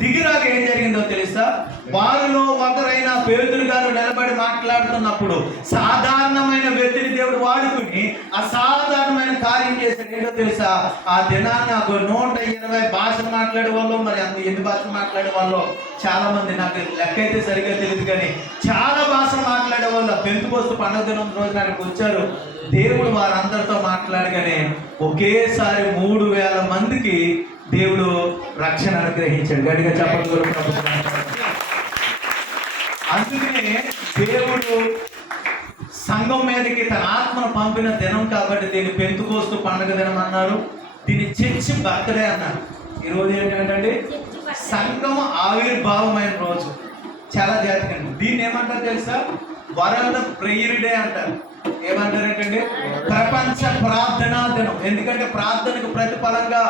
దిగిరాగా ఏం జరిగిందో తెలుసా? వారిలో ఒకరైన పేతురు గారు నిలబడి మాట్లాడుతున్నప్పుడు సాధారణమైన వ్యక్తిని దేవుడు వాడుకుని అసాధారణమైన కార్యం చేశాడు. ఏంటో తెలుసా? ఆ దినాన్ని 120 భాషలు మాట్లాడే వాళ్ళు, మరి ఎన్ని భాషలు మాట్లాడే వాళ్ళు చాలా మంది, నాకు లెక్క అయితే సరిగ్గా తెలియదు, కానీ చాలా భాషలు మాట్లాడే వాళ్ళు పెంతెకొస్తు పండుగ దినం రోజున అక్కడికి వచ్చారు. దేవుడు వారందరితో మాట్లాడగానే ఒకేసారి 3000 మందికి దేవుడు రక్షణ అనుగ్రహించాడు. గట్టిగా చెప్పడం. అందుకనే దేవుడు సంఘం మీదకి తన ఆత్మను పంపిన దినం కాబట్టి దీన్ని పెంతెకొస్తు పండుగ దినం అన్నారు. దీన్ని చర్చ్ బర్త్డే అన్నారు. ఈరోజు ఏంటంటే సంఘం ఆవిర్భావమైన రోజు. చాలా జాగ్రత్తగా దీన్ని ఏమంటారు తెలుసా? వరల్డ్ ప్రేయర్ డే అంటారు. ఏమంటారు ఏంటంటే ప్రపంచ ప్రార్థనా దినం. ఎందుకంటే ప్రార్థనకు ప్రతిఫలంగా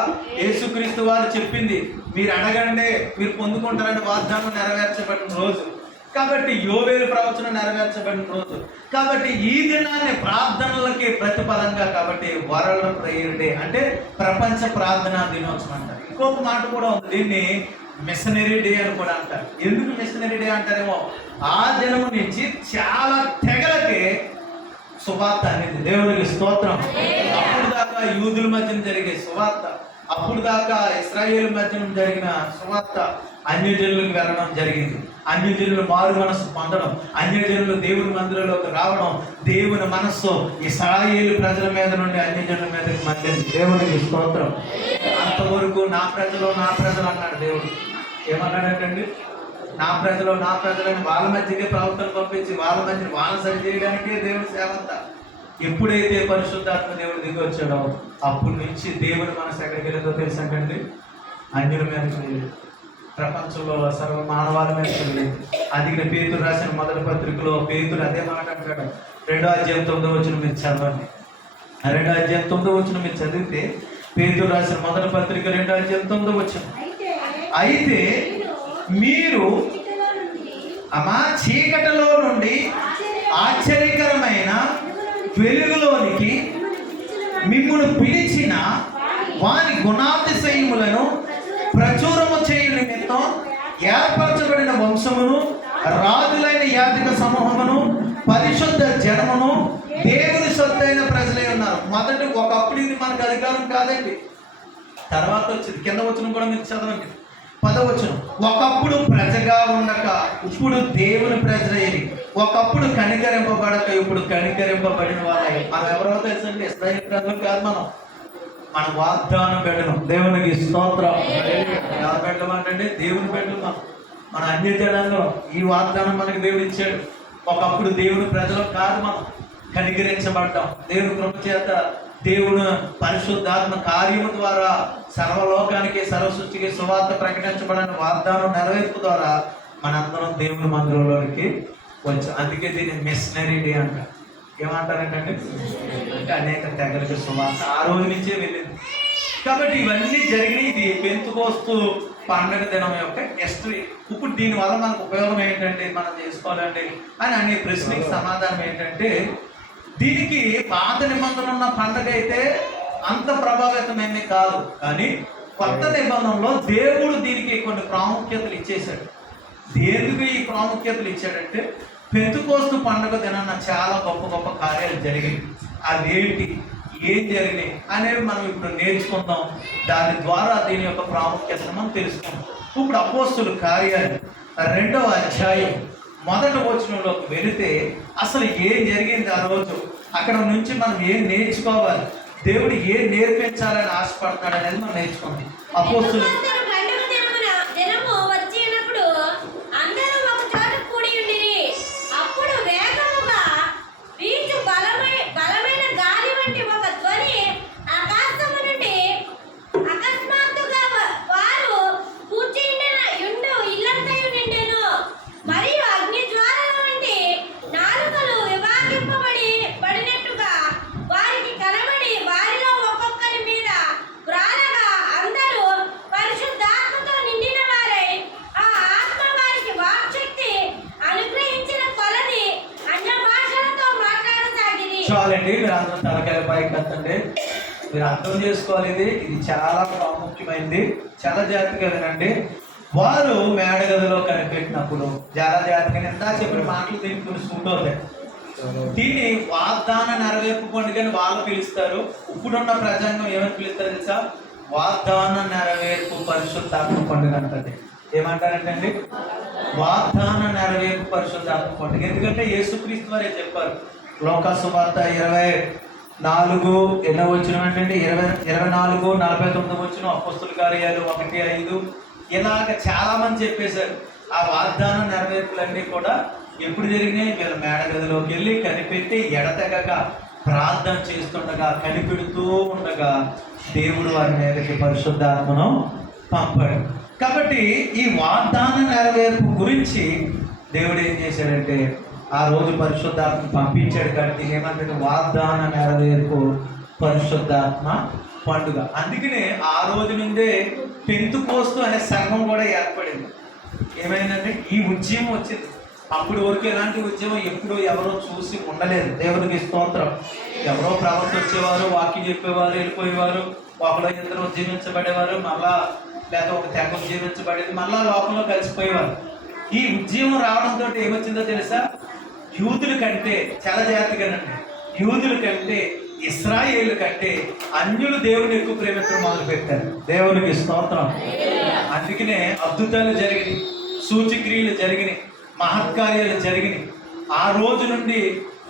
యేసుక్రీస్తు వారు చెప్పింది, మీరు అడగండి మీరు పొందుకుంటారని వాగ్దానం నెరవేర్చబడిన రోజు కాబట్టి, యోవేలు ప్రవచనం నెరవేర్చబడిన రోజు కాబట్టి, ఈ దినాన్ని ప్రార్థనలకి ప్రతిఫలంగా కాబట్టి వరల్డ్ ప్రేయర్ డే అంటే ప్రపంచ ప్రార్థనా దినోత్సవం అంటారు. ఇంకొక మాట కూడా ఉంది, దీన్ని మిషనరీ డే అని కూడా అంటారు. ఎందుకు మిషనరీ డే అంటారేమో, ఆ దినము నుంచి చాలా తెగలకి సువార్త అనేది. దేవునికి స్తోత్రం. అప్పుడు దాకా యూదుల మధ్యన జరిగే సువార్త, అప్పుడు దాకా ఇశ్రాయేలు మధ్యన జరిగిన సువార్త అన్యజనులకు వెళ్ళడం జరిగింది. అన్యజనులు మారు మనస్సు పొందడం, అన్యజనులు దేవుని మందిరంలోకి రావడం, దేవుని మనస్సు ఇశ్రాయేలు ప్రజల మీద నుండి అన్యజనుల మీదకి మళ్ళీ. దేవునికి స్తోత్రం. అంతవరకు నా ప్రజలు అన్నాడు దేవుడు. ఏమన్నాడంటండి? నా ప్రజలని వాళ్ళ మధ్యకే ప్రవక్తలు పంపించి వాళ్ళ మధ్య వాళ్ళని సరి చేయడానికే దేవుడి సేవంత. ఎప్పుడైతే పరిశుద్ధాత్మ దేవుడు దిగి వచ్చాడో అప్పటి నుంచి దేవుని మనసు ఎక్కడికి వెళ్ళేదో తెలుసంటండి, అన్యుల మీదకి వెళ్ళేది, ప్రపంచంలో సర్వ మానవాళి మీదకి వెళ్ళేది. అది పేతురు రాసిన మొదటి పత్రికలో పేతురు అదే మాట అంటాడు. 2వ అధ్యాయం 9వ వచనం మీరు చదవండి. 2వ అధ్యాయం 9వ వచనం మీరు చదివితే, పేతురు రాసిన మొదటి పత్రిక 2వ అధ్యాయం 9వ వచనం, అయితే మీరు చీకటిలో నుండి ఆశ్చర్యకరమైన వెలుగులోనికి మిమ్మును పిలిచిన వారి గుణాతిశయములను ప్రచురము చేయు నిమిత్తం ఏర్పరచబడిన వంశమును, రాజులైన యాజక సమూహమును, పరిశుద్ధ జనమును, దేవుని సొత్తైన ప్రజలై ఉన్నారు. ఒకప్పుడు ఇది మనకు అధికారం కాదండి. తర్వాత వచ్చింది కింద వచనం కూడా మీరు చదవండి. 10వ వచనం, ఒకప్పుడు ప్రజగా ఉండక ఇప్పుడు దేవుని ప్రజలయ్యి, ఒకప్పుడు కనికరింపబడక ఇప్పుడు కనికరింపబడిన వాళ్ళకి. మనం ఎవరో తెలుసండి, ఇశ్రాయేలు ప్రజలు కాదు, మన వాగ్దానం పెట్టడం. దేవునికి స్తోత్రం. ఎవరు పెట్టమంటే దేవుని పెట్టడం. మన అన్య జనాల్లో ఈ వాగ్దానం మనకి దేవుడు ఇచ్చాడు. ఒకప్పుడు దేవుని ప్రజలు కాదు, మనం కనికరించబడ్డాం. దేవుని కృప చేత దేవుడు పరిశుద్ధాత్మ కార్యము ద్వారా సర్వలోకానికి సర్వసృష్టికి సువార్త ప్రకటించబడిన వాగ్దానం నెరవేర్పు ద్వారా మనందరం దేవుని మందిరంలోనికి వచ్చాం. అందుకే దీన్ని మిషనరీ డే అంటారు. ఏమంటారంటే అంటే అనేక తెగలకి సువార్త ఆ రోజు నుంచే వెళ్ళింది. కాబట్టి ఇవన్నీ జరిగినాయి. ఇది పెంతుకోస్తు పండుగ దినం యొక్క హిస్టరీ. ఇప్పుడు దీనివల్ల మనకు ఉపయోగం ఏంటంటే, మనం చేసుకోవాలండి అని అనే ప్రశ్నకి సమాధానం ఏంటంటే, దీనికి పాత నిబంధన ఉన్న పండుగ అయితే అంత ప్రభావితమేమీ కాదు. కానీ కొత్త నిబంధనలో దేవుడు దీనికి కొన్ని ప్రాముఖ్యతలు ఇచ్చేశాడు. దేనికి ఈ ప్రాముఖ్యతలు ఇచ్చాడంటే, పెంతుకోస్తు పండుగ దినాన చాలా గొప్ప గొప్ప కార్యాలు జరిగాయి. అవేంటి, ఏం జరిగినాయి అనేవి మనం ఇప్పుడు నేర్చుకుందాం. దాని ద్వారా దీని యొక్క ప్రాముఖ్యతను మనం తెలుసుకుందాం. ఇప్పుడు అపోస్తుల కార్యాలు 2వ అధ్యాయం 1వ వచనంలోకి వెళితే అసలు ఏం జరిగింది ఆ రోజు, అక్కడ నుంచి మనం ఏం నేర్చుకోవాలి, దేవుడు ఏం నేర్పించాలని ఆశపడతాడు అనేది మనం నేర్చుకుందాం. అపోస్తులు చాలండి, మీరు అందరూ తలకాయ పైకి ఎత్తండి. మీరు అర్థం చేసుకోవాలి, ఇది చాలా ప్రాముఖ్యమైనది. చాలా జాగ్రత్తగా వినండి. వారు మేడగదిలో కనిపెట్టినప్పుడు చాలా జాగ్రత్తగా ఇందా చెప్పిన మాటలు దీనికి కొన్ని సూట్ అవుతాయి. దీన్ని వాగ్దాన నెరవేర్పు పండుగని వాళ్ళు పిలుస్తారు. ఇప్పుడున్న ప్రజాంగం ఏమని పిలుస్తారు తెలుసా? వాగ్దాన నెరవేర్పు పరిశుద్ధాత్మ పండుగ అంటది. ఏమంటారంటే అండి, వాగ్దాన నెరవేర్పు పరిశుద్ధాత్మ పండుగ. ఎందుకంటే యేసుక్రీస్తు వారే చెప్పారు. లోకాసు వార్త 24 ఏంటంటే 24:49 అపోస్తుల కార్యాలు 1:5 ఇలాగ చాలా మంది చెప్పేశారు. ఆ వాగ్దాన నెరవేర్పులన్నీ కూడా ఎప్పుడు జరిగినాయి? వీళ్ళ మేడగదిలోకి వెళ్ళి కనిపెట్టి ఎడతెగక ప్రార్థన చేస్తుండగా, కనిపెడుతూ ఉండగా దేవుడు వారి మీదకి పరిశుద్ధాత్మను పంపాడు. కాబట్టి ఈ వాగ్దాన నెరవేర్పు గురించి దేవుడు ఏం చేశాడంటే, ఆ రోజు పరిశుద్ధాత్మ పంపించాడు. కాబట్టి ఏమంటే వాగ్దాన నెరవేర్పు పరిశుద్ధాత్మ పండుగ. అందుకనే ఆ రోజు నుండే పెంతుకోస్తు అనే సంఘం కూడా ఏర్పడింది. ఏమైందంటే ఈ ఉద్యమం వచ్చింది. అప్పుడు వరకు ఎలాంటి ఉద్యమం ఎప్పుడు ఎవరో చూసి ఉండలేదు. దేవునికి స్తోత్రం. ఎవరో ప్రవర్త వచ్చేవారు, వాక్యం చెప్పేవారు, వెళ్ళిపోయేవారు. ఒకలో ఇద్దరు ఉద్యమించబడేవారు, మళ్ళా లేదా ఒక తెగ ఉద్యమించబడేది, మళ్ళా లోకంలో కలిసిపోయేవారు. ఈ ఉద్యమం రావడంతో ఏమొచ్చిందో తెలుసా? యూదుల కంటే, చాలా జాగ్రత్తగానండి, యూదుల కంటే ఇశ్రాయేలు కంటే అన్యులు దేవుని ఎక్కువ ప్రేమించడం మొదలు పెట్టారు. దేవునికి స్తోత్రం. అందుకనే అద్భుతాలు జరిగినాయి, సూచక్రియలు జరిగినాయి, మహత్కార్యాలు జరిగినాయి. ఆ రోజు నుండి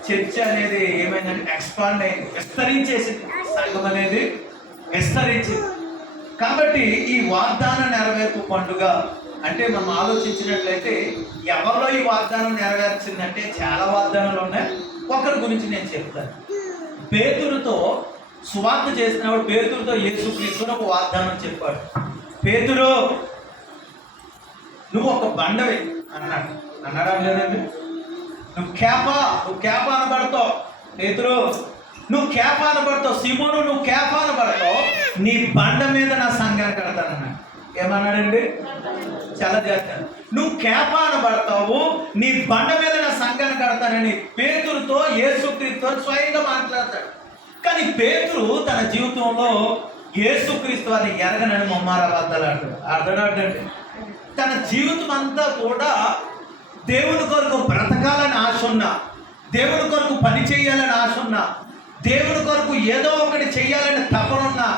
చర్చ అనేది ఏమైందంటే ఎక్స్పాండ్ అయింది, విస్తరించేసింది. సంఘం అనేది విస్తరించింది. కాబట్టి ఈ వాగ్దాన నెరవేర్పు పండుగ అంటే మనం ఆలోచించినట్లయితే ఎవరిలో ఈ వాగ్దానం నెరవేర్చిందంటే చాలా వాగ్దానాలు ఉన్నాయి. ఒకరి గురించి నేను చెప్తాను. పేతురుతో సువార్త చేసినప్పుడు పేతురుతో యేసుక్రీస్తు ఒక వాగ్దానం చెప్పాడు. పేతురు, నువ్వు ఒక బండవి అన్నాడా లేదండి? నువ్వు కేప అనబడతావు. పేతురు, నువ్వు కేప అనబడతావు. సీమోను, నువ్వు కేప అనబడతావు. నీ బండ మీద నా సంఘాన్ని కడతానన్నాడు. ఏమన్నాడండి? చాలా చేస్తాను. నువ్వు కేప అనబడతావు, నీ బండ మీద నా సంఘాన్ని కడతానని పేతురుతో యేసుక్రీస్తుతో స్వయంగా మాట్లాడతాడు. కానీ పేతురు తన జీవితంలో యేసుక్రీస్తు వారిని ఎరగనని ముమ్మారబద్దాలు అంటాడు. అర్థనాడండి, తన జీవితం అంతా కూడా దేవుని కొరకు బ్రతకాలని ఆశ ఉన్నా, దేవుని కొరకు పని చేయాలని ఆశ ఉన్నా, దేవుని కొరకు ఏదో ఒకటి చెయ్యాలని తపనున్నా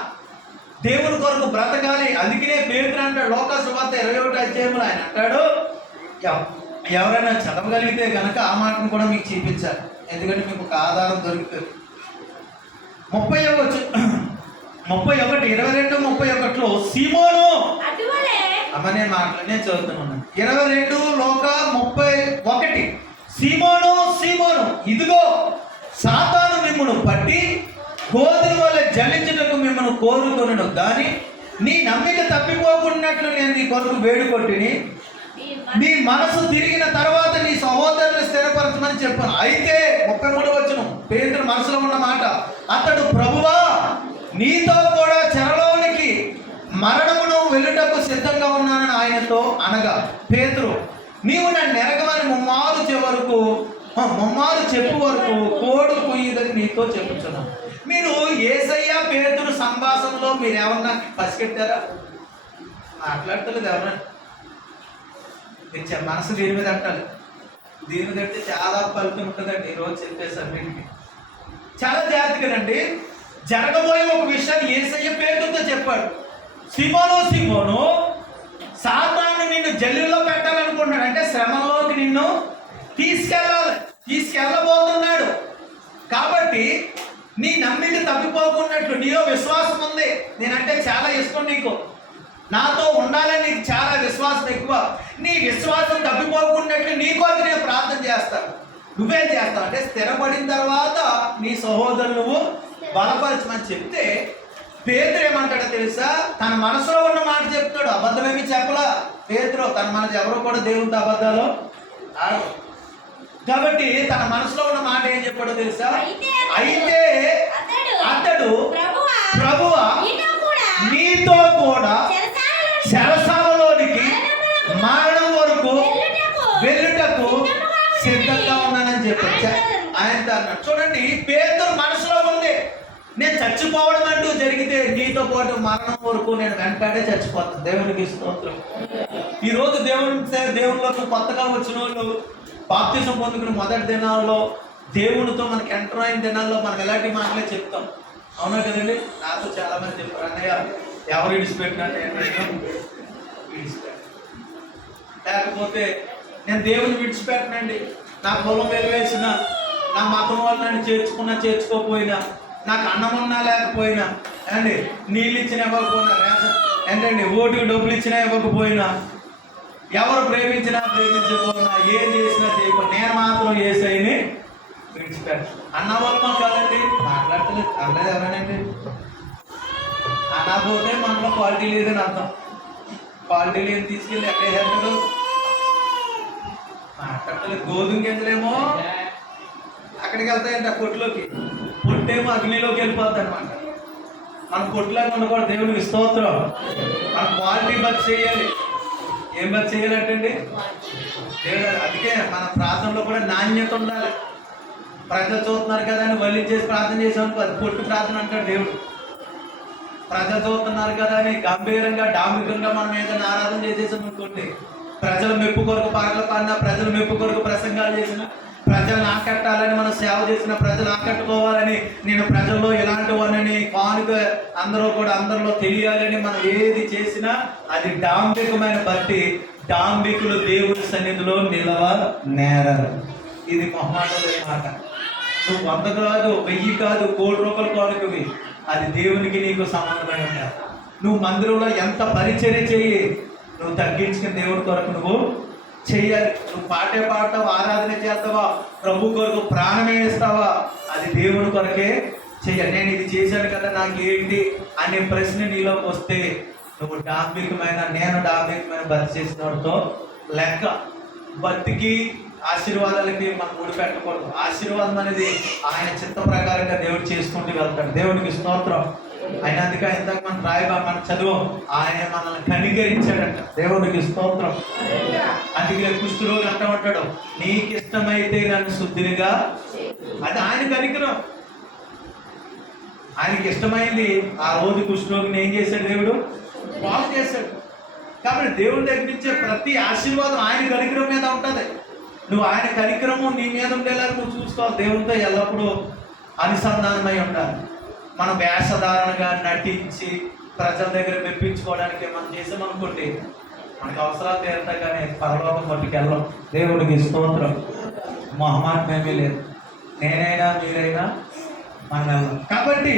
దేవుని కొరకు బ్రతకాలి. అందుకనే పేతురు అంటాడు లోకాసువార్త 21 అధ్యాయంలో ఆయన అంటాడు, ఎవరైనా చదవగలిగితే కనుక ఆ మాటను కూడా మీకు చూపించాలి, ఎందుకంటే మీకు ఒక ఆధారం దొరుకుతుంది. 22:31 సీమోను అమ్మ నేను నేను చదువుతున్నాను. 22:31 సీమోను సీమోను, ఇదిగో సాతాను మిమ్మును పట్టి గోధుమ వల్ల జలించుటకు మిమ్మల్ని కోరుకొనును, కానీ నీ నమ్మిక తప్పిపోకున్నట్లు నేను నీ కొరకు వేడుకొట్టిని. నీ మనసు తిరిగిన తర్వాత నీ సహోదరుని స్థిరపరచమని చెప్పాను. అయితే 33 పేతురు మనసులో ఉన్న మాట, అతడు ప్రభువా నీతో కూడా చెరలోనికి మరణమును వెళ్ళుటకు సిద్ధంగా ఉన్నానని ఆయనతో అనగా, పేతురు నీవు నన్ను ఎరగమని ముమ్మారు చెప్పు వరకు కోడు కుయ్యదని నీతో చెప్పుచున్నాను. మీరు యేసయ్య పేతురు సంభాషణలో మీరు ఏమన్నా పసిగట్టారా? మాట్లాడతలేదు ఎవరన్నా. మనసు దీని మీద అంటారు, దీని మీద అంటే చాలా ఫలితం ఉంటుందండి. ఈరోజు చెప్పేసారు వీటికి చాలా జాగ్రత్తగానండి. జరగబోయే ఒక విషయాన్ని యేసయ్య పేతురుతో చెప్పాడు. సీమోను సీమోను, సాతాను నిన్ను జల్లులో పెట్టాలనుకుంటున్నాడు, అంటే శ్రమంలోకి నిన్ను తీసుకెళ్ళబోతున్నాడు. కాబట్టి నీ నమ్మిక తప్పిపోకున్నట్లు నీలో విశ్వాసం ఉంది, నేనంటే చాలా ఇష్టం నీకు, నాతో ఉండాలని నీకు చాలా విశ్వాసం ఎక్కువ, నీ విశ్వాసం తప్పిపోకున్నట్లు నీకోసం నేను ప్రార్థన చేస్తాను. నువ్వేం చేస్తావు అంటే స్థిరపడిన తర్వాత నీ సహోదరులు నువ్వు బలపరచమని చెప్తే, పేతురు ఏమంటాడో తెలుసా? తన మనసులో ఉన్న మాట చెప్తాడు, అబద్ధమేమి చెప్పలా పేతురు. తన మనసు ఎవరు కూడా దేవునితో అబద్ధాలు ఆడరు. కాబట్టి తన మనసులో ఉన్న మాట ఏం చెప్పాడో తెలుసా? అయితే అతడు ప్రభువా నీతో కూడా చెరసాలలోనికి మరణం వరకు వెళ్ళుటకు సిద్ధంగా ఉన్నానని చెప్పాడు ఆయనతో అన్నాడు. చూడండి, పేతురు మనసులో ఉంది, నేను చచ్చిపోవడం అంటూ జరిగితే నీతో పాటు మరణం వరకు నేను వెంటాడే చచ్చిపోతాను. దేవునికి స్తోత్రం. ఈరోజు దేవునిలోకి కొత్తగా వచ్చిన వాళ్ళు బాప్తిజం పొందుకున్న మొదటి దినాల్లో దేవునితో మనకి ఎంటర్ అయిన దినాల్లో మనం ఎలాంటి మాటలే చెప్తాం, అవునా కదండి? నాతో చాలా మంది చెప్పారు, అన్నయ్య ఎవరు విడిచిపెట్టినట్టు లేకపోతే నేను దేవుని విడిచిపెట్టనండి, నా పొలం వెలివేసిన, నా మతం వల్ల నన్ను చేర్చుకోకపోయినా, నాకు అన్నం ఉన్నా లేకపోయినా, అండి నీళ్ళు ఇచ్చినా ఇవ్వకపోయినా, ఏంటండి ఓటుకు డబ్బులు ఇచ్చినా ఇవ్వకపోయినా, ఎవరు ప్రేమించినా ప్రేమించకపోయినా, ఏం చేసినా చేయకపోయినా, నేను మాత్రం యేసయ్యని విడిచిపెట్ట అన్నవాళ్ళు కాదండి. మాట్లాడతలేదు అన్నది ఎవరనండి? అనకపోతే మనలో క్వాలిటీ లేదని అర్థం. క్వాలిటీ లేని తీసుకెళ్ళి ఎక్కడ చేస్తాడు? మాట్లాడతలేదు. గోధుమ గింజలేమో అక్కడికి వెళ్తాయంట కొట్టులోకి, పొట్టేమో అగ్నిలోకి వెళ్ళిపోద్ది అనమాట. మన పొట్టులాగా ఉండకూడదు. దేవునికి స్తోత్రం. మన క్వాలిటీ బర్త్ చేయాలి. ఏం బర్త్ చేయాలంటండి? దేవుడు అందుకే మన ప్రార్థనలో కూడా నాణ్యత ఉండాలి. ప్రజలు చూస్తున్నారు కదా అని వల్లి చేసి ప్రార్థన చేసామని అది పొట్టు ప్రార్థన అంటాడు దేవుడు. ప్రజలు చూస్తున్నారు కదా అని గంభీరంగా డాంబికంగా మనం ఏదైనా ఆరాధన చేసేసాం అనుకోండి, ప్రజల మెప్పు కొరకు పాటలు పాడినా, ప్రజల మెప్పు కొరకు ప్రసంగాలు చేసిన, ప్రజలను ఆకట్టాలని మనం సేవ చేసిన, ప్రజలు ఆకట్టుకోవాలని, నేను ప్రజల్లో ఎలాంటి వాడిని కానుక అందరిలో తెలియాలని మనం ఏది చేసినా అది డాంబికమైన బట్టి. డాంబికులు దేవుని సన్నిధిలో నిలవనేరరు. ఇది మొహమాటమైన మాట. నువ్వు 100 కాదు, 1000 కాదు, ₹1,00,00,000 కానుకవి, అది దేవునికి నీకు సంబంధమై ఉండాలి. నువ్వు మందిరంలో ఎంత పరిచర్య చెయ్యి, నువ్వు తగ్గించుకుని దేవుడి కొరకు నువ్వు చెయ్యాలి. నువ్వు పాటే పాడతావా, ఆరాధన చేస్తావా, ప్రభు కొరకు ప్రాణమే ఇస్తావా, అది దేవుడి కొరకే చెయ్యాలి. నేను ఇది చేశాను కదా నాకేంటి అనే ప్రశ్న నీలోకి వస్తే నువ్వు నేను డాంబికమైన బతి చేసిన వాడితో లెక్క. బతికి ఆశీర్వాదాలకి మనం ముడిపెట్టకూడదు. ఆశీర్వాదం అనేది ఆయన చిత్త ప్రకారంగా దేవుడు చేసుకుంటూ వెళ్తాడు. దేవునికి స్తోత్రం. ఆయన అందుకే ఇందాక మనం చదువు, ఆయన మనల్ని కనికరించాడంట. దేవునికి స్తోత్రం. అందుకే కుష్ఠరోగి అంటూ ఉంటాడు, నీకు ఇష్టమైతే నన్ను శుద్ధినిగా, అది ఆయన కనికరం. ఆయనకి ఇష్టమైంది ఆ రోజు కుష్ఠరోగిని ఏం చేశాడు? దేవుడు బాగు చేశాడు. కాబట్టి దేవుడి దగ్గర నుంచే ప్రతి ఆశీర్వాదం ఆయన కనికరం మీద ఉంటుంది. నువ్వు ఆయన కనికరము నీ మీద ఉండేలాగా నువ్వు చూసుకోవాలి. దేవునితో ఎల్లప్పుడూ అనుసంధానమై ఉండాలి. మనం వేషధారణగా నటించి ప్రజల దగ్గర మెప్పించుకోవడానికి మనం చేసామనుకోండి, మనకు అవసరాలు తీరుతాయి కానీ పరలోకం పట్టుకెళ్ళం. దేవుడికి స్తోత్రం. మొహమాటం ఏమీ లేదు. నేనైనా మీరైనా మనం వెళ్ళాం. కాబట్టి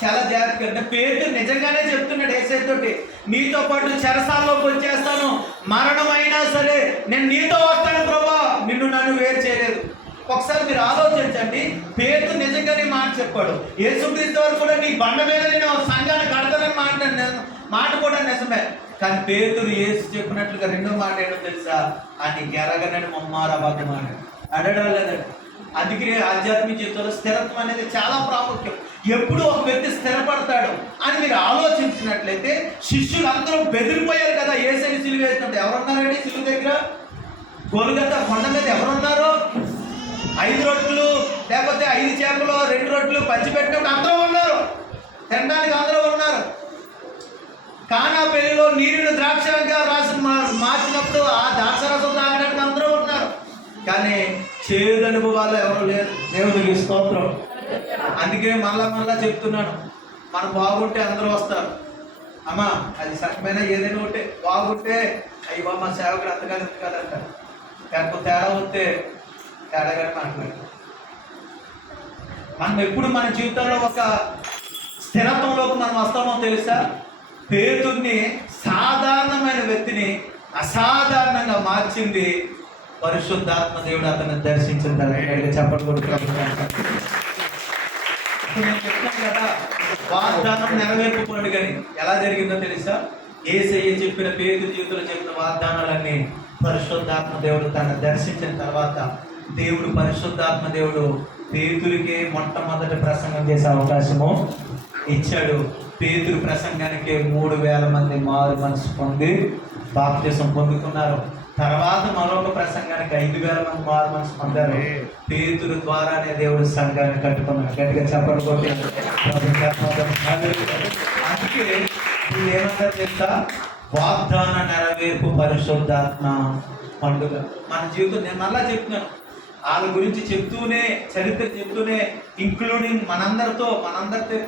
చాలా జాగ్రత్తగా, అంటే పేతురు నిజంగానే చెప్తున్నాడు యేసయ్యతోటి, నీతో పాటు చెరసాల్లోకి వచ్చేస్తాను, మరణమైనా సరే నేను నీతో వస్తాను ప్రభా, నన్ను వేరు చేయలేదు. ఒకసారి మీరు ఆలోచించండి, పేతురు నిజంగానే మాట చెప్పాడు. యేసుక్రీస్తు వారు కూడా నీ బండ మీద నేను సంఘాన్ని కడతానని మాట కూడా నిజమే. కానీ పేతురు యేసు చెప్పినట్లుగా రెండో మాట ఏంటో తెలుసా? అని గెరగనని మమ్మారా బద్దమాట అడగడం లేదండి. అందుకే ఆధ్యాత్మిక జీవితంలో స్థిరత్వం అనేది చాలా ప్రాముఖ్యం. ఎప్పుడు ఒక వ్యక్తి స్థిరపడతాడు అని మీరు ఆలోచించినట్లయితే, శిష్యులు అందరూ బెదిరిపోయారు కదా యేసుని సిలువ వేసినప్పుడు. ఎవరున్నారండి సిలువ దగ్గర? గొల్గొతా కొండ మీద ఎవరున్నారు? 5 రొట్టెలు లేకపోతే 5 చేపలు 2 రొట్టెలు పంచిపెట్టినప్పుడు అందరూ ఉన్నారు, తినడానికి అందరూ ఉన్నారు. కానా పెళ్లిలో నీరుని ద్రాక్షగా రాసి మార్చినప్పుడు ఆ ద్రాక్షరసం తాగడానికి అందరూ ఉన్నారు. కానీ చేదు అనుభవాలు ఎవరు లేరు. దేవుడికి స్తోత్రం. అందుకే మళ్ళా చెప్తున్నాను, మనం బాగుంటే అందరూ వస్తారు. అమ్మా అది సత్యమైన ఏదైనా ఉంటే బాగుంటే అయ్యో మా సేవకుడు అంతకాదు అంటారు. లేకపోతే తేడా వస్తే తేడాగానే మాట్లాడతారు. మనం ఎప్పుడు మన జీవితంలో ఒక స్థిరత్వంలోకి మనం వస్తామో తెలుసా? పేతుర్ని సాధారణమైన వ్యక్తిని అసాధారణంగా మార్చింది పరిశుద్ధాత్మ దేవుడు అతన్ని దర్శించిన తర్వాత. చెప్పడం నేను చెప్తాను కదా, వాగ్దానం నెరవేర్పు పండుగ ఎలా జరిగిందో తెలుసా? యేసయ్య చెప్పిన పేతురు జీవితంలో చెప్పిన వాగ్దానాలన్నీ పరిశుద్ధాత్మ దేవుడు తనను దర్శించిన తర్వాత, దేవుడు పరిశుద్ధాత్మ దేవుడు పేతురికే మొట్టమొదటి ప్రసంగం చేసే అవకాశము ఇచ్చాడు. పేతురు ప్రసంగానికి 3000 మంది మారు మనసు పొంది బాప్తిసం పొందుకున్నారు. తర్వాత మరొక ప్రసంగానికి 5000 మంది మారు మనసు పొందారు. పేతురు ద్వారానే దేవుడు సంఘాన్ని కట్టుకున్నాడు. గట్టిగా చెప్పకపోతే అందుకే ఏమన్నా చెప్తా, వాగ్దాన నెరవేర్పు పరిశుద్ధాత్మ పండుగ మన జీవితం. నేను మళ్ళా చెప్తున్నాను, వాళ్ళ గురించి చెప్తూనే, చరిత్ర చెప్తూనే, ఇంక్లూడింగ్ మనందరితో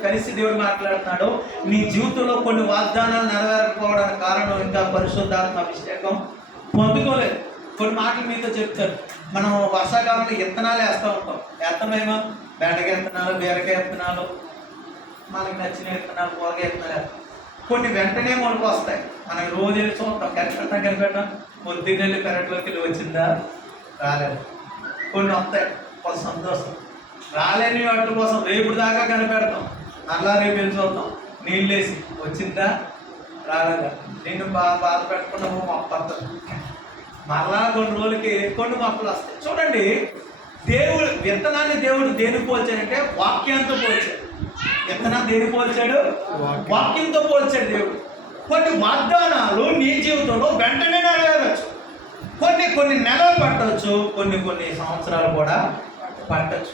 కలిసి దేవుడు మాట్లాడుతున్నాడు. నీ జీవితంలో కొన్ని వాగ్దానాలు నెరవేరకపోవడానికి కారణం ఇంకా పరిశుద్ధాత్మ అభిషేకం పొందుకోలేదు. కొన్ని మాటలు మీతో చెప్తారు. మనం వర్షాకాలంలో విత్తనాలు వేస్తూ ఉంటాం. వేస్తామేమో బెండకాయ విత్తనాలు, బీరకాయ విత్తనాలు, మనకి నచ్చిన విత్తనాలు, కూరగాయ విత్తనాలు. కొన్ని వెంటనే మొలకు వస్తాయి. మనకి రోజు వెళ్ళి చూస్తాం, కనిపెట్టాం. పొద్దున్నెళ్ళి పెరట్లోకి వెళ్ళి వచ్చిందా? రాలేదు. కొన్ని వస్తాయి, కొంత సంతోషం. రాలేని వాటి కోసం రేపు దాకా కనిపెడతాం, మళ్ళా రేపు వెళ్ళి చూద్దాం, నీళ్ళు వేసి వచ్చిందా? రాలేదా? నిన్ను బాధ పెట్టకుండా మొప్ప మళ్ళా కొన్ని రోజులకి కొన్ని మొక్కలు వస్తాయి. చూడండి, దేవుడు విత్తనాన్ని దేవుడు దేనికి పోల్చాడంటే వాక్యంతో పోల్చాడు. విత్తనాన్ని దేనికి పోల్చాడు? వాక్యంతో పోల్చాడు దేవుడు. కొన్ని వాగ్దానాలు నీ జీవితంలో వెంటనే నెరవేరవచ్చు, కొన్ని నెలలు పట్టవచ్చు, కొన్ని సంవత్సరాలు కూడా పట్టచ్చు.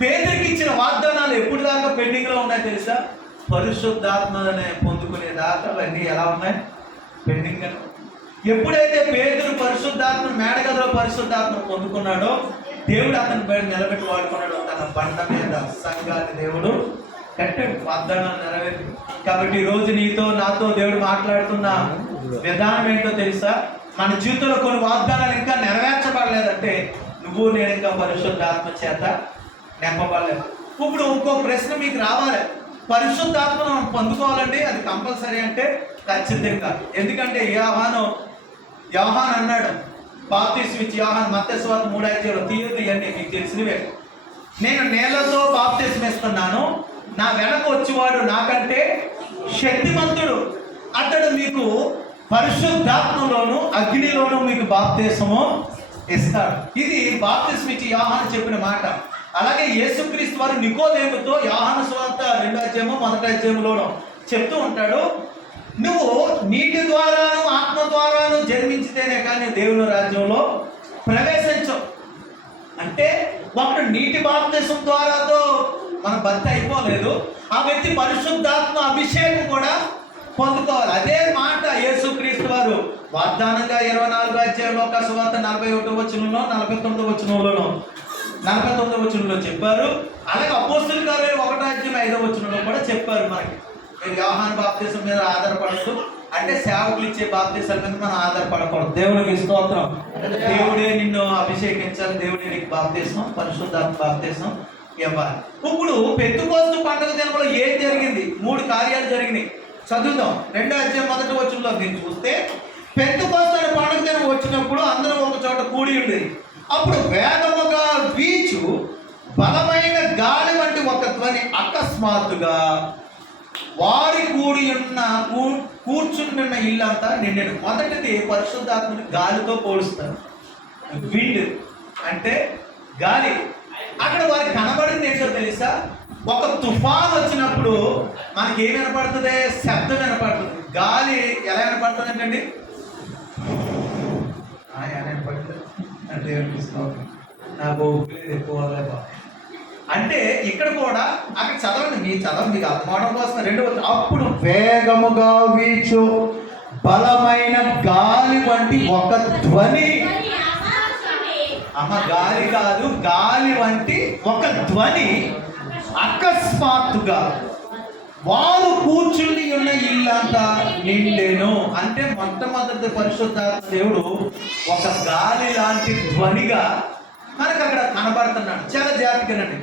పేదరికి ఇచ్చిన వాగ్దానాలు ఎప్పుడు దాకా పెండింగ్లో ఉన్నాయి తెలుసా? పరిశుద్ధాత్మనే పొందుకునే దాకా అవన్నీ ఎలా ఉన్నాయి? పెండింగ్. ఎప్పుడైతే పేదరు పరిశుద్ధాత్మ మేడగదిలో పరిశుద్ధాత్మ పొందుకున్నాడో, దేవుడు అతని బయట నిలబెట్టి వాడుకున్నాడు. తన బండ మీద సంఘాన్ని దేవుడు కట్టాడు. వాగ్దానాలు నెరవేరు. కాబట్టి ఈరోజు నీతో నాతో దేవుడు మాట్లాడుతున్న విధానం ఏంటో తెలుసా? మన జీవితంలో కొన్ని వాగ్దానాలు ఇంకా నెరవేర్చబడలేదంటే నువ్వు నేను ఇంకా పరిశుద్ధాత్మ చేత నింపబడలేదు. ఇప్పుడు ఇంకో ప్రశ్న మీకు రావాలి, పరిశుద్ధాత్మను మనం పొందుకోవాలండి, అది కంపల్సరీ అంటే ఖచ్చితంగా. ఎందుకంటే యోహాను అన్నాడు, బాప్తిస్మం ఇచ్చి యోహాను మత్తయి సువార్త 3:5 తీయద్దు, ఇవన్నీ మీకు తెలిసినవే. నేను నీళ్లతో బాప్తిస్మం ఇస్తున్నాను, నా వెనక వచ్చేవాడు నాకంటే శక్తిమంతుడు, అతడు మీకు పరిశుద్ధాత్మలోను అగ్నిలోను మీకు బాప్తిస్మము ఇస్తాడు. ఇది బాప్తిస్మం ఇచ్చి యోహాను చెప్పిన మాట. అలాగే యేసుక్రీస్తు వారు నికోదేముతో యోహాను సువార్త 2:1 చెప్తూ ఉంటాడు, నువ్వు నీటి ద్వారాను ఆత్మ ద్వారాను జన్మించితేనే కానీ దేవుని రాజ్యంలో ప్రవేశించవు. అంటే ఒకడు నీటి బాప్తిస్మం ద్వారాతో మన భర్త అయిపోలేదు, ఆ వ్యక్తి పరిశుద్ధాత్మ అభిషేకం కూడా పొందుకోవాలి. అదే మాట యేసుక్రీస్తు వారు వాగ్దానంగా 24 సువార్త 41 49 49 చెప్పారు. అలాగే అపోస్తలుల కార్యాలు 1:5 కూడా చెప్పారు మనకి. మీరు యోహాను బాప్తిసం మీద ఆధారపడద్దు, అంటే సేవకులు ఇచ్చే బాప్తిసాల మీద మనం ఆధారపడకూడదు. దేవుడికి స్తోత్రం. దేవుడే నిన్ను అభిషేకించాలి, దేవుడే నీకు బాప్తిసం, పరిశుద్ధాత్మ బాప్తిసం ఇవ్వాలి. ఇప్పుడు పెంతెకోస్తు పండుగ దినంలో ఏం జరిగింది? 3 కార్యాలు జరిగినాయి. చదువుదాం. 2వ అధ్యాయం 1వ వచనంలో మీరు చూస్తే, పెంతెకోస్తు అనే పండుగ దినం వచ్చినప్పుడు అందరూ ఒక చోట కూడి ఉండేది. అప్పుడు వేగముగా వీచు బలమైన గాలి వంటి ఒక ధ్వని అకస్మాత్తుగా వారి కూర్చుంటున్న ఇల్లంతా నిండెను. మొదటిది పరిశుద్ధాత్మని గాలితో పోలుస్తారు. విండ్ అంటే గాలి. అక్కడ వారికి కనబడింది ఏంటో తెలుసా? ఒక తుఫాన్ వచ్చినప్పుడు మనకి ఏం వినపడుతుంది? శబ్దం వినపడుతుంది. గాలి ఎలా వినపడుతుంది ఏంటండి? అంటే నాకు ఎక్కువ అంటే ఇక్కడ కూడా అక్కడ చదవండి, మీ చదవండి, మీకు అర్థమవడం కోసం. 2వ అప్పుడు వేగముగా వీచు బలమైన గాలి వంటి ఒక ధ్వని, గాలి కాదు, గాలి వంటి ఒక ధ్వని అకస్మాత్తుగా వారు కూర్చుని ఉన్న ఇల్లంతా నిండెను. అంటే మొట్టమొదటి పరిశుద్ధాత్మ దేవుడు ఒక గాలి లాంటి ధ్వనిగా మనకు అక్కడ కనబడుతున్నాడు. చాలా జాగ్రత్తగానండి.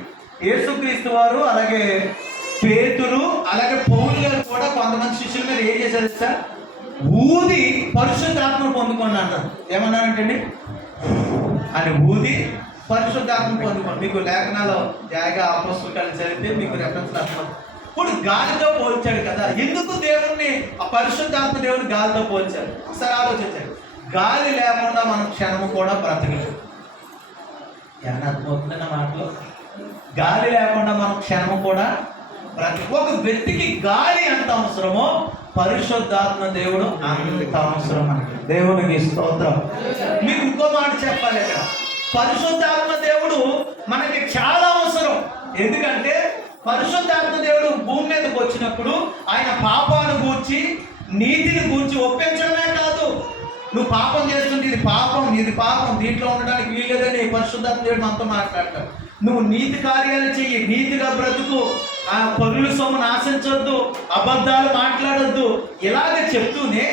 యేసుక్రీస్తు వారు, అలాగే పేతురు, అలాగే పౌలు గారు కూడా కొంతమంది శిష్యుల మీద ఏం చేశారు సార్? ఊది పరిశుద్ధాత్మను పొందుకోండి అన్నారు. ఏమన్నారంటండి? అని ఊది పరిశుద్ధాత్మను పొందుకోండి. మీకు లేఖనాలు జాగా అపోస్తలులు చదివితే మీకు రెఫరెన్స్ అర్థం. ఇప్పుడు గాలితో పోల్చాడు కదా, ఎందుకు దేవుణ్ణి, ఆ పరిశుద్ధాత్మ దేవుని గాలితో పోల్చాడు? ఒకసారి ఆలోచించాడు. గాలి లేకుండా మనం క్షణము కూడా బ్రతకలేదు. ఏమన్నా అర్థమవుతుందన్న మాటలో? గాలి లేకుండా మనం క్షణము కూడా ఒక వ్యక్తికి గాలి ఎంత అవసరమో పరిశుద్ధాత్మ దేవుడు అంత అవసరం మనకి. దేవునికి స్తోత్రం. మీకు ఇంకో మాట చెప్పాలి, ఇక్కడ పరిశుద్ధాత్మ దేవుడు మనకి చాలా అవసరం. ఎందుకంటే పరిశుద్ధాత్మ దేవుడు భూమి మీదకి వచ్చినప్పుడు ఆయన పాపాన్ని గూర్చి, నీతిని గూర్చి ఒప్పించడమే కాదు, నువ్వు పాపం చేస్తుంటే ఇది పాపం, ఇది పాపం, దీంట్లో ఉండడానికి వీలేదని పరిశుద్ధాత్మ దేవుడు మనతో మాట్లాడతాడు. నువ్వు నీతి కార్యాలు చెయ్యి, నీతిగా బ్రతుకు, ఆ పరుల సొమ్మును ఆశించొద్దు, అబద్ధాలు మాట్లాడొద్దు, ఇలాగే చెప్తూనే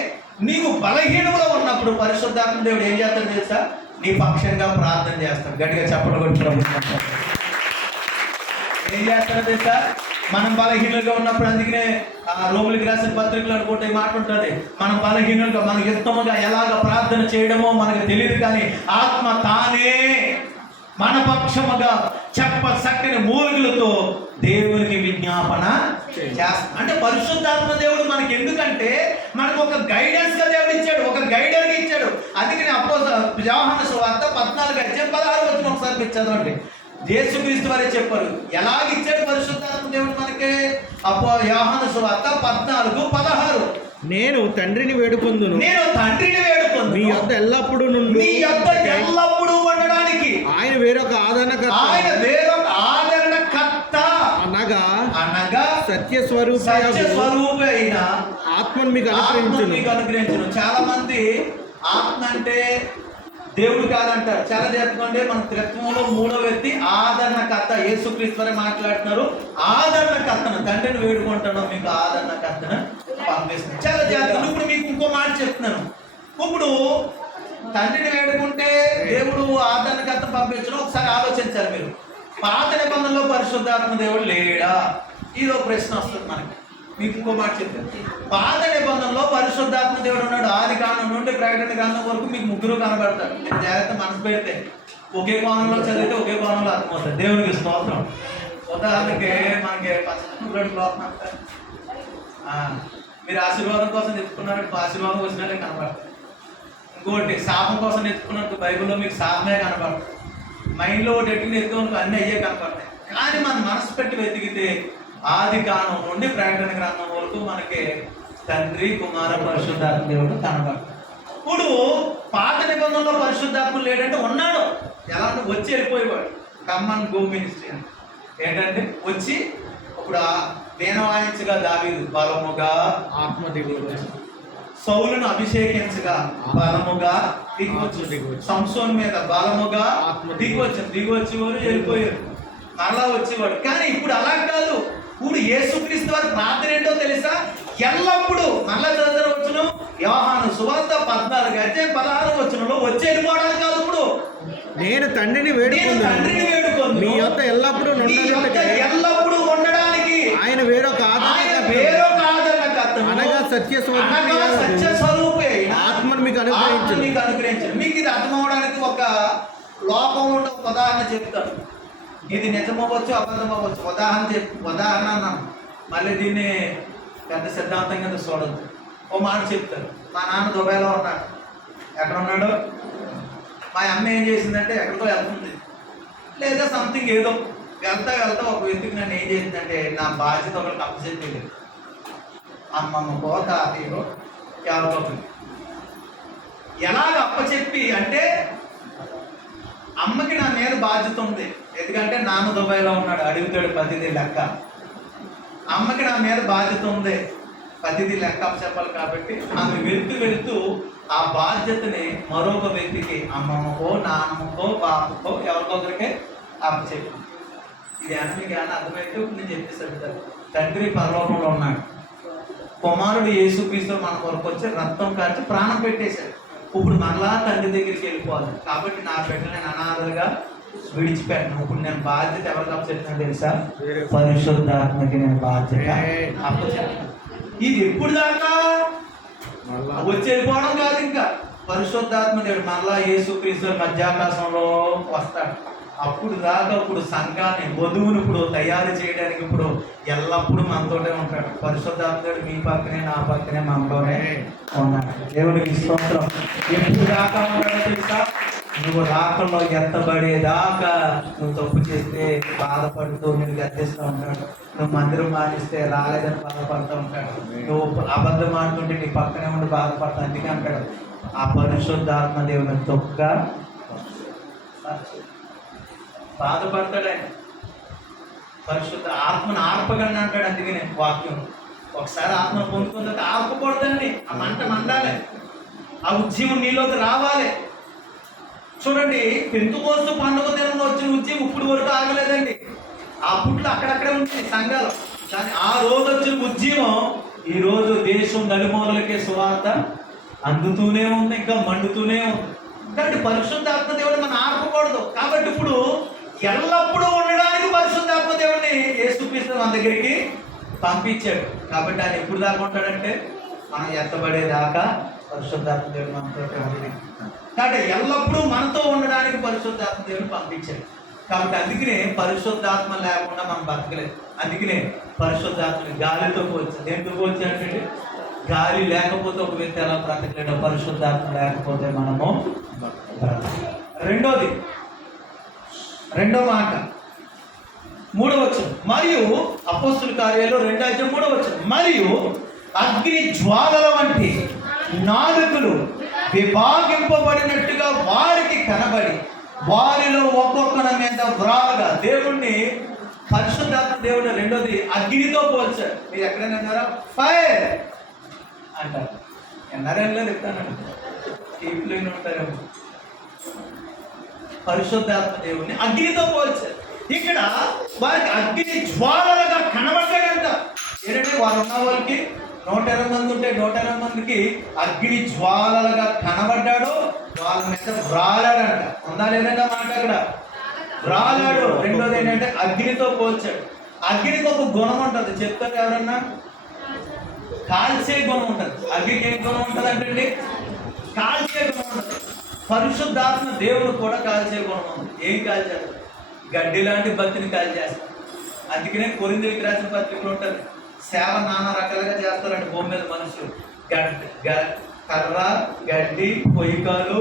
నీవు బలహీనంలో ఉన్నప్పుడు పరిశుద్ధాత్మ దేవుడు ఏం చేస్తాడు తెలుసా? నీ పక్షంగా ప్రార్థన చేస్తాడు. గట్టిగా చెప్పడం కొట్టుకోవడం ఏం చేస్తాడో తెలుసా? మనం బలహీనంగా ఉన్నప్పుడు, అందుకనే రోగులకి రాసిన పత్రికలు అనుకుంటే మాట ఉంటుంది, మనం బలహీనంగా, మన యుక్తముగా ఎలాగ ప్రార్థన చేయడమో మనకు తెలియదు, కానీ ఆత్మ తానే మన పక్షముగా చక్కని మూలుగులతో దేవునికి విజ్ఞాపన చేస్తాం. అంటే పరిశుద్ధాత్మ దేవుడు మనకి ఎందుకంటే మనకు ఒక గైడెన్స్ గా దేవుడు ఇచ్చాడు, ఒక గైడర్ గా ఇచ్చాడు. అందుకని యోహాను సువార్త 14:16 ఒకసారి మీరు చదవండి. యేసుక్రీస్తు వారే చెప్పారు ఎలాగిచ్చాడు పరిశుద్ధాత్మ దేవుడు మనకి. యోహాను సువార్త 14:16 నేను తండ్రిని వేడుకొందును, మీ యొద్ద ఎల్లప్పుడూ ఉండడానికి ఆయన వేరొక ఆదరణకర్త అనగా సత్యస్వరూపి అయిన ఆత్మను మీకు అనుగ్రహించును. చాలా మంది ఆత్మ అంటే దేవుడు కాదంటారు. చాలా చెప్పుకోండి, మన త్రిత్వంలో 3వ వ్యక్తి ఆదరణకర్త. యేసుక్రీస్తు వారే మాట్లాడుతున్నారు, ఆదరణకర్తను, తండ్రిని వేడుకుంటాను, మీకు ఆదరణకర్తను పంపిస్తున్నాను. చాలా జాగ్రత్త. ఇప్పుడు మీకు ఇంకో మాట చెప్తున్నాను. ఇప్పుడు తండ్రిని వేడుకుంటే దేవుడు ఆదరణకర్త పంపించడం ఒకసారి ఆలోచించాలి మీరు. పాత నిబంధనలో పరిశుద్ధాత్మ దేవుడు లేడా? ఇదో ప్రశ్న వస్తుంది మనకి. మీకు ఇంకో మాట చెప్తాను. పాత నిబంధనలో పరిశుద్ధాత్మ దేవుడు ఉన్నాడు. ఆది కాండం నుండి ప్రకటన కాండం వరకు మీకు 3 కనబడతారు. మీరు జాగ్రత్త మనసు పెడితే ఒకే కోణంలో చదివితే ఒకే కోణంలో అర్థమవుతుంది. దేవునికి స్తోత్రం. ఉదాహరణకి మనకి మీరు ఆశీర్వాదం కోసం తెచ్చుకున్నట్టు ఆశీర్వాదం వచ్చినట్టే కనబడతారు. ఇంకోటి శాపం కోసం తెచ్చుకున్నట్టు బైబిల్లో మీకు శాపమే కనపడతాయి. మైండ్లో ఒకటి ఎట్టుకుని ఎత్తుకోనుకో అన్నీ అయ్యే కనపడతాయి. కానీ మన మనసు పెట్టి వెతికితే ఆది కాండం నుండి ప్రకటన గ్రంథం వరకు మనకి తండ్రి, కుమార, పరిశుద్ధాత్మ దేవుడు కనబడతాడు. ఇప్పుడు పాత నిబంధనలో పరిశుద్ధాత్మ లేడంటే ఉన్నాడు. ఎలా అంటే వచ్చి వెళ్ళిపోయేవాడు. కమ్మన్ గో మినిస్ట్రీ అని ఏంటంటే వచ్చి ఇప్పుడు వీణ వాయించగా దావీదు బలముగా ఆత్మ దిగువ, సౌలును అభిషేకించగా బలముగా దిగివచ్చు, సంసోన్ మీద బలముగా ఆత్మ దిగివచ్చేవారు, వెళ్ళిపోయారు, మరలా వచ్చేవాడు. కానీ ఇప్పుడు అలా కాదు. ఇప్పుడు యేసుక్రీస్తు వారి ప్రార్థన ఏంటో తెలుసా? ఎల్లప్పుడూ మళ్ళా చదవచ్చును. యోహాను సువార్త 14:16 వచనంలో వచ్చి వెళ్ళిపోవడానికి కాదు. ఇప్పుడు నేను తండ్రిని నేను వేడుకొందును తండ్రిని వేడుకొందును. మీ యొద్ద ఎల్లప్పుడూ మీ యొద్ద నుండుటకై ఎల్లప్పుడూ ఉండడానికి ఆయన వేరొక ఆయన ఆదరణకర్త వేరొక ఆదరణకర్తను, అనగా సత్య అనగా సత్య స్వరూపి అయిన ఆత్మను మీకు ఆత్మను అనుగ్రహించును. మీకు అనుగ్రహించను. మీకు ఇది అర్థం అవడానికి ఒక లోకంలో ఉన్న ఒక ఉదాహరణ చెప్తాను. ఇది నిజమవ్వచ్చు, అబద్ధం అవ్వచ్చు. ఉదాహరణ అన్నాను. మళ్ళీ దీన్ని పెద్ద సిద్ధాంతం కింద చూడద్దు. ఓ మాట చెప్తారు. మా నాన్న దుబాయ్లో ఉన్నాడు. ఎక్కడ ఉన్నాడు? మా అమ్మ ఏం చేసిందంటే ఎక్కడికో వెళ్తుంది, లేదా సంథింగ్ ఏదో వెళ్తా ఒక వ్యక్తికి నన్ను ఏం చేసిందంటే నా బాధ్యత ఒకరికి అప్పచెప్పేది. అమ్మమ్మకో తాతయ్యకో ఎవరికో ఎలాగ అప్పచెప్పి అంటే అమ్మకి నా మీద బాధ్యత ఉంది. ఎందుకంటే నాన్న దుబాయ్లో ఉన్నాడు, అడుగుతాడు ప్రతిదీ లెక్క. అమ్మకి నా మీద బాధ్యత ఉంది, ప్రతిదీ లెక్క అప్పచెప్పాలి. కాబట్టి ఆమె వెళుతూ ఆ బాధ్యతని మరొక వ్యక్తికి, అమ్మమ్మకో నాన్నమ్మకో బాబుకో ఎవరికొకరికే అప్పచెప్పి. ఇది మీకు ఏమైనా అర్థమైతే ఇప్పుడు నేను చెప్పేసాడు. తండ్రి పరలోకంలో ఉన్నాడు, కుమారుడు యేసుక్రీస్తు మన కొరకు వచ్చి రక్తం కాల్చి ప్రాణం పెట్టేశాడు. ఇప్పుడు మరలా తండ్రి దగ్గరికి వెళ్ళిపోవాలి. కాబట్టి నా బిడ్డ నేను అనాథలుగా విడిచిపెట్టను. ఇప్పుడు నేను బాధ్యత ఎవరికి అప్పచెప్పినా తెలుసా? పరిశుద్ధాత్మకి నేను బాధ్యత అప్పచెప్తాను. ఇది ఎప్పుడు దాకా వచ్చి వెళ్ళిపోవడం కాదు. ఇంకా పరిశుద్ధాత్మ దేవుడు మరలా యేసుక్రీస్తు మధ్యాకాశంలో వస్తాడు. అప్పుడు దాకా ఇప్పుడు సంఘాన్ని వధువుని ఇప్పుడు తయారు చేయడానికి ఇప్పుడు ఎల్లప్పుడూ మనతోనే ఉంటాడు. పరిశుద్ధాత్ముడు మీ పక్కనే నా పక్కనే మనతోనే ఉన్నాడు. దేవుడికి స్తోత్రం. ఎప్పుడు దాకా ఉంటాడో తెలుసా? నువ్వు రాకల్లో ఎత్తబడేదాకా. నువ్వు తప్పు చేస్తే బాధపడుతూ నేను గర్తిస్తూ ఉంటాడు. నువ్వు మందిరం మానేస్తే రాలేదని బాధపడుతూ ఉంటాడు. నువ్వు అబద్ధం ఆడుతుంటే నీ పక్కనే ఉండి బాధపడతా. అందుకే అంటాడు ఆ పరిశుద్ధాత్మ దేవుని తొక్క బాధపడతాడు ఆయన. పరిశుద్ధ ఆత్మను ఆర్పగలను అంటాడు. అందుకనే వాక్యం ఒకసారి ఆత్మను పొందుకుందాక ఆర్పకూడదండి. ఆ మంట మండాలి, ఆ ఉద్యమం నీలోకి రావాలి. చూడండి, పెంతుకోస్తు పండుగ దినంలో వచ్చిన ఉద్యమం ఇప్పుడు వరకు ఆగలేదండి. ఆ పుట్లు అక్కడక్కడే ఉంటుంది సంఘాలు. కానీ ఆ రోజు వచ్చిన ఉద్యమం ఈ రోజు దేశం నలుమూలలకే సువార్త అందుతూనే ఉంది, ఇంకా మండుతూనే ఉంది. కాబట్టి పరిశుద్ధాత్మ దేవుడు మనం ఆర్పకూడదు. కాబట్టి ఇప్పుడు ఎల్లప్పుడూ ఉండడానికి పరిశుద్ధాత్మ దేవుడిని యేసుక్రీస్తు మన దగ్గరికి పంపించాడు. కాబట్టి ఆయన ఎప్పుడు దాకా ఉంటాడంటే మనం ఎత్తబడేదాకా పరిశుద్ధాత్మ దేవుడు మనతో ఉంది. కాబట్టి ఎల్లప్పుడూ మనతో ఉండడానికి పరిశుద్ధాత్మ దేవుడిని పంపించాడు. కాబట్టి అందుకనే పరిశుద్ధాత్మ లేకుండా మనం బతకలేదు. అందుకనే పరిశుద్ధాత్మని గాలితో పోల్చాడు. ఎందుకు పోల్చాడంటే గాలి లేకపోతే ఒక వ్యక్తి ఎలా బ్రతకలేడో పరిశుద్ధాత్మ లేకపోతే మనము రెండో మాట 3వ వచనం. మరియు అపోస్తుల కార్యాలు 2:3 మరియు అగ్ని జ్వాలల వంటి నాలుకలు విభాగింపబడినట్టుగా వారికి కనబడి వారిలో ఒక్కొక్కన మీద వ్రాలగా. దేవుణ్ణి పరిశుద్ధాత్మ దేవుడు రెండోది అగ్నితో పోల్చాడు. మీరు ఎక్కడైనా అన్నారా? ఫైర్ అంటారు. ఎన్నారేళ్ళలో చెప్తానండి, టీవీలో ఉంటారేమో. పరిశుద్ధాత్మ దేవుడిని అగ్నితో పోల్చారు. ఇక్కడ వారికి అగ్ని జ్వాలలుగా కనబడ్డాడంట. ఏంటంటే వారు ఉన్న వాళ్ళకి 120 మంది ఉంటే 120 మందికి అగ్ని జ్వాలలుగా కనబడ్డాడు. వాళ్ళ మీద వ్రాలాడంట. ఉందా లేదంటే మాట అక్కడ వ్రాలాడు. రెండోది ఏంటంటే అగ్నితో పోల్చాడు. అగ్నికి ఒక గుణం ఉంటుంది, చెప్తారు ఎవరన్నా? కాల్చే గుణం ఉంటుంది. అగ్నికి ఏం గుణం ఉంటుంది అంటే కాల్చే గుణం ఉంటుంది. పరిశుద్ధాత్మ దేవుడు కూడా కాల్చే గుణం ఉంది. ఏం కాల్చేస్తారు? గడ్డి లాంటి భక్తిని కాల్చేస్తారు. అందుకనే కొరింథీయులకు రాసిన పత్రికలు ఉంటుంది, సేవ నానా రకాలుగా చేస్తారండి భూమి మీద మనుషులు. కర్ర, గడ్డి, పొయ్యికాలు,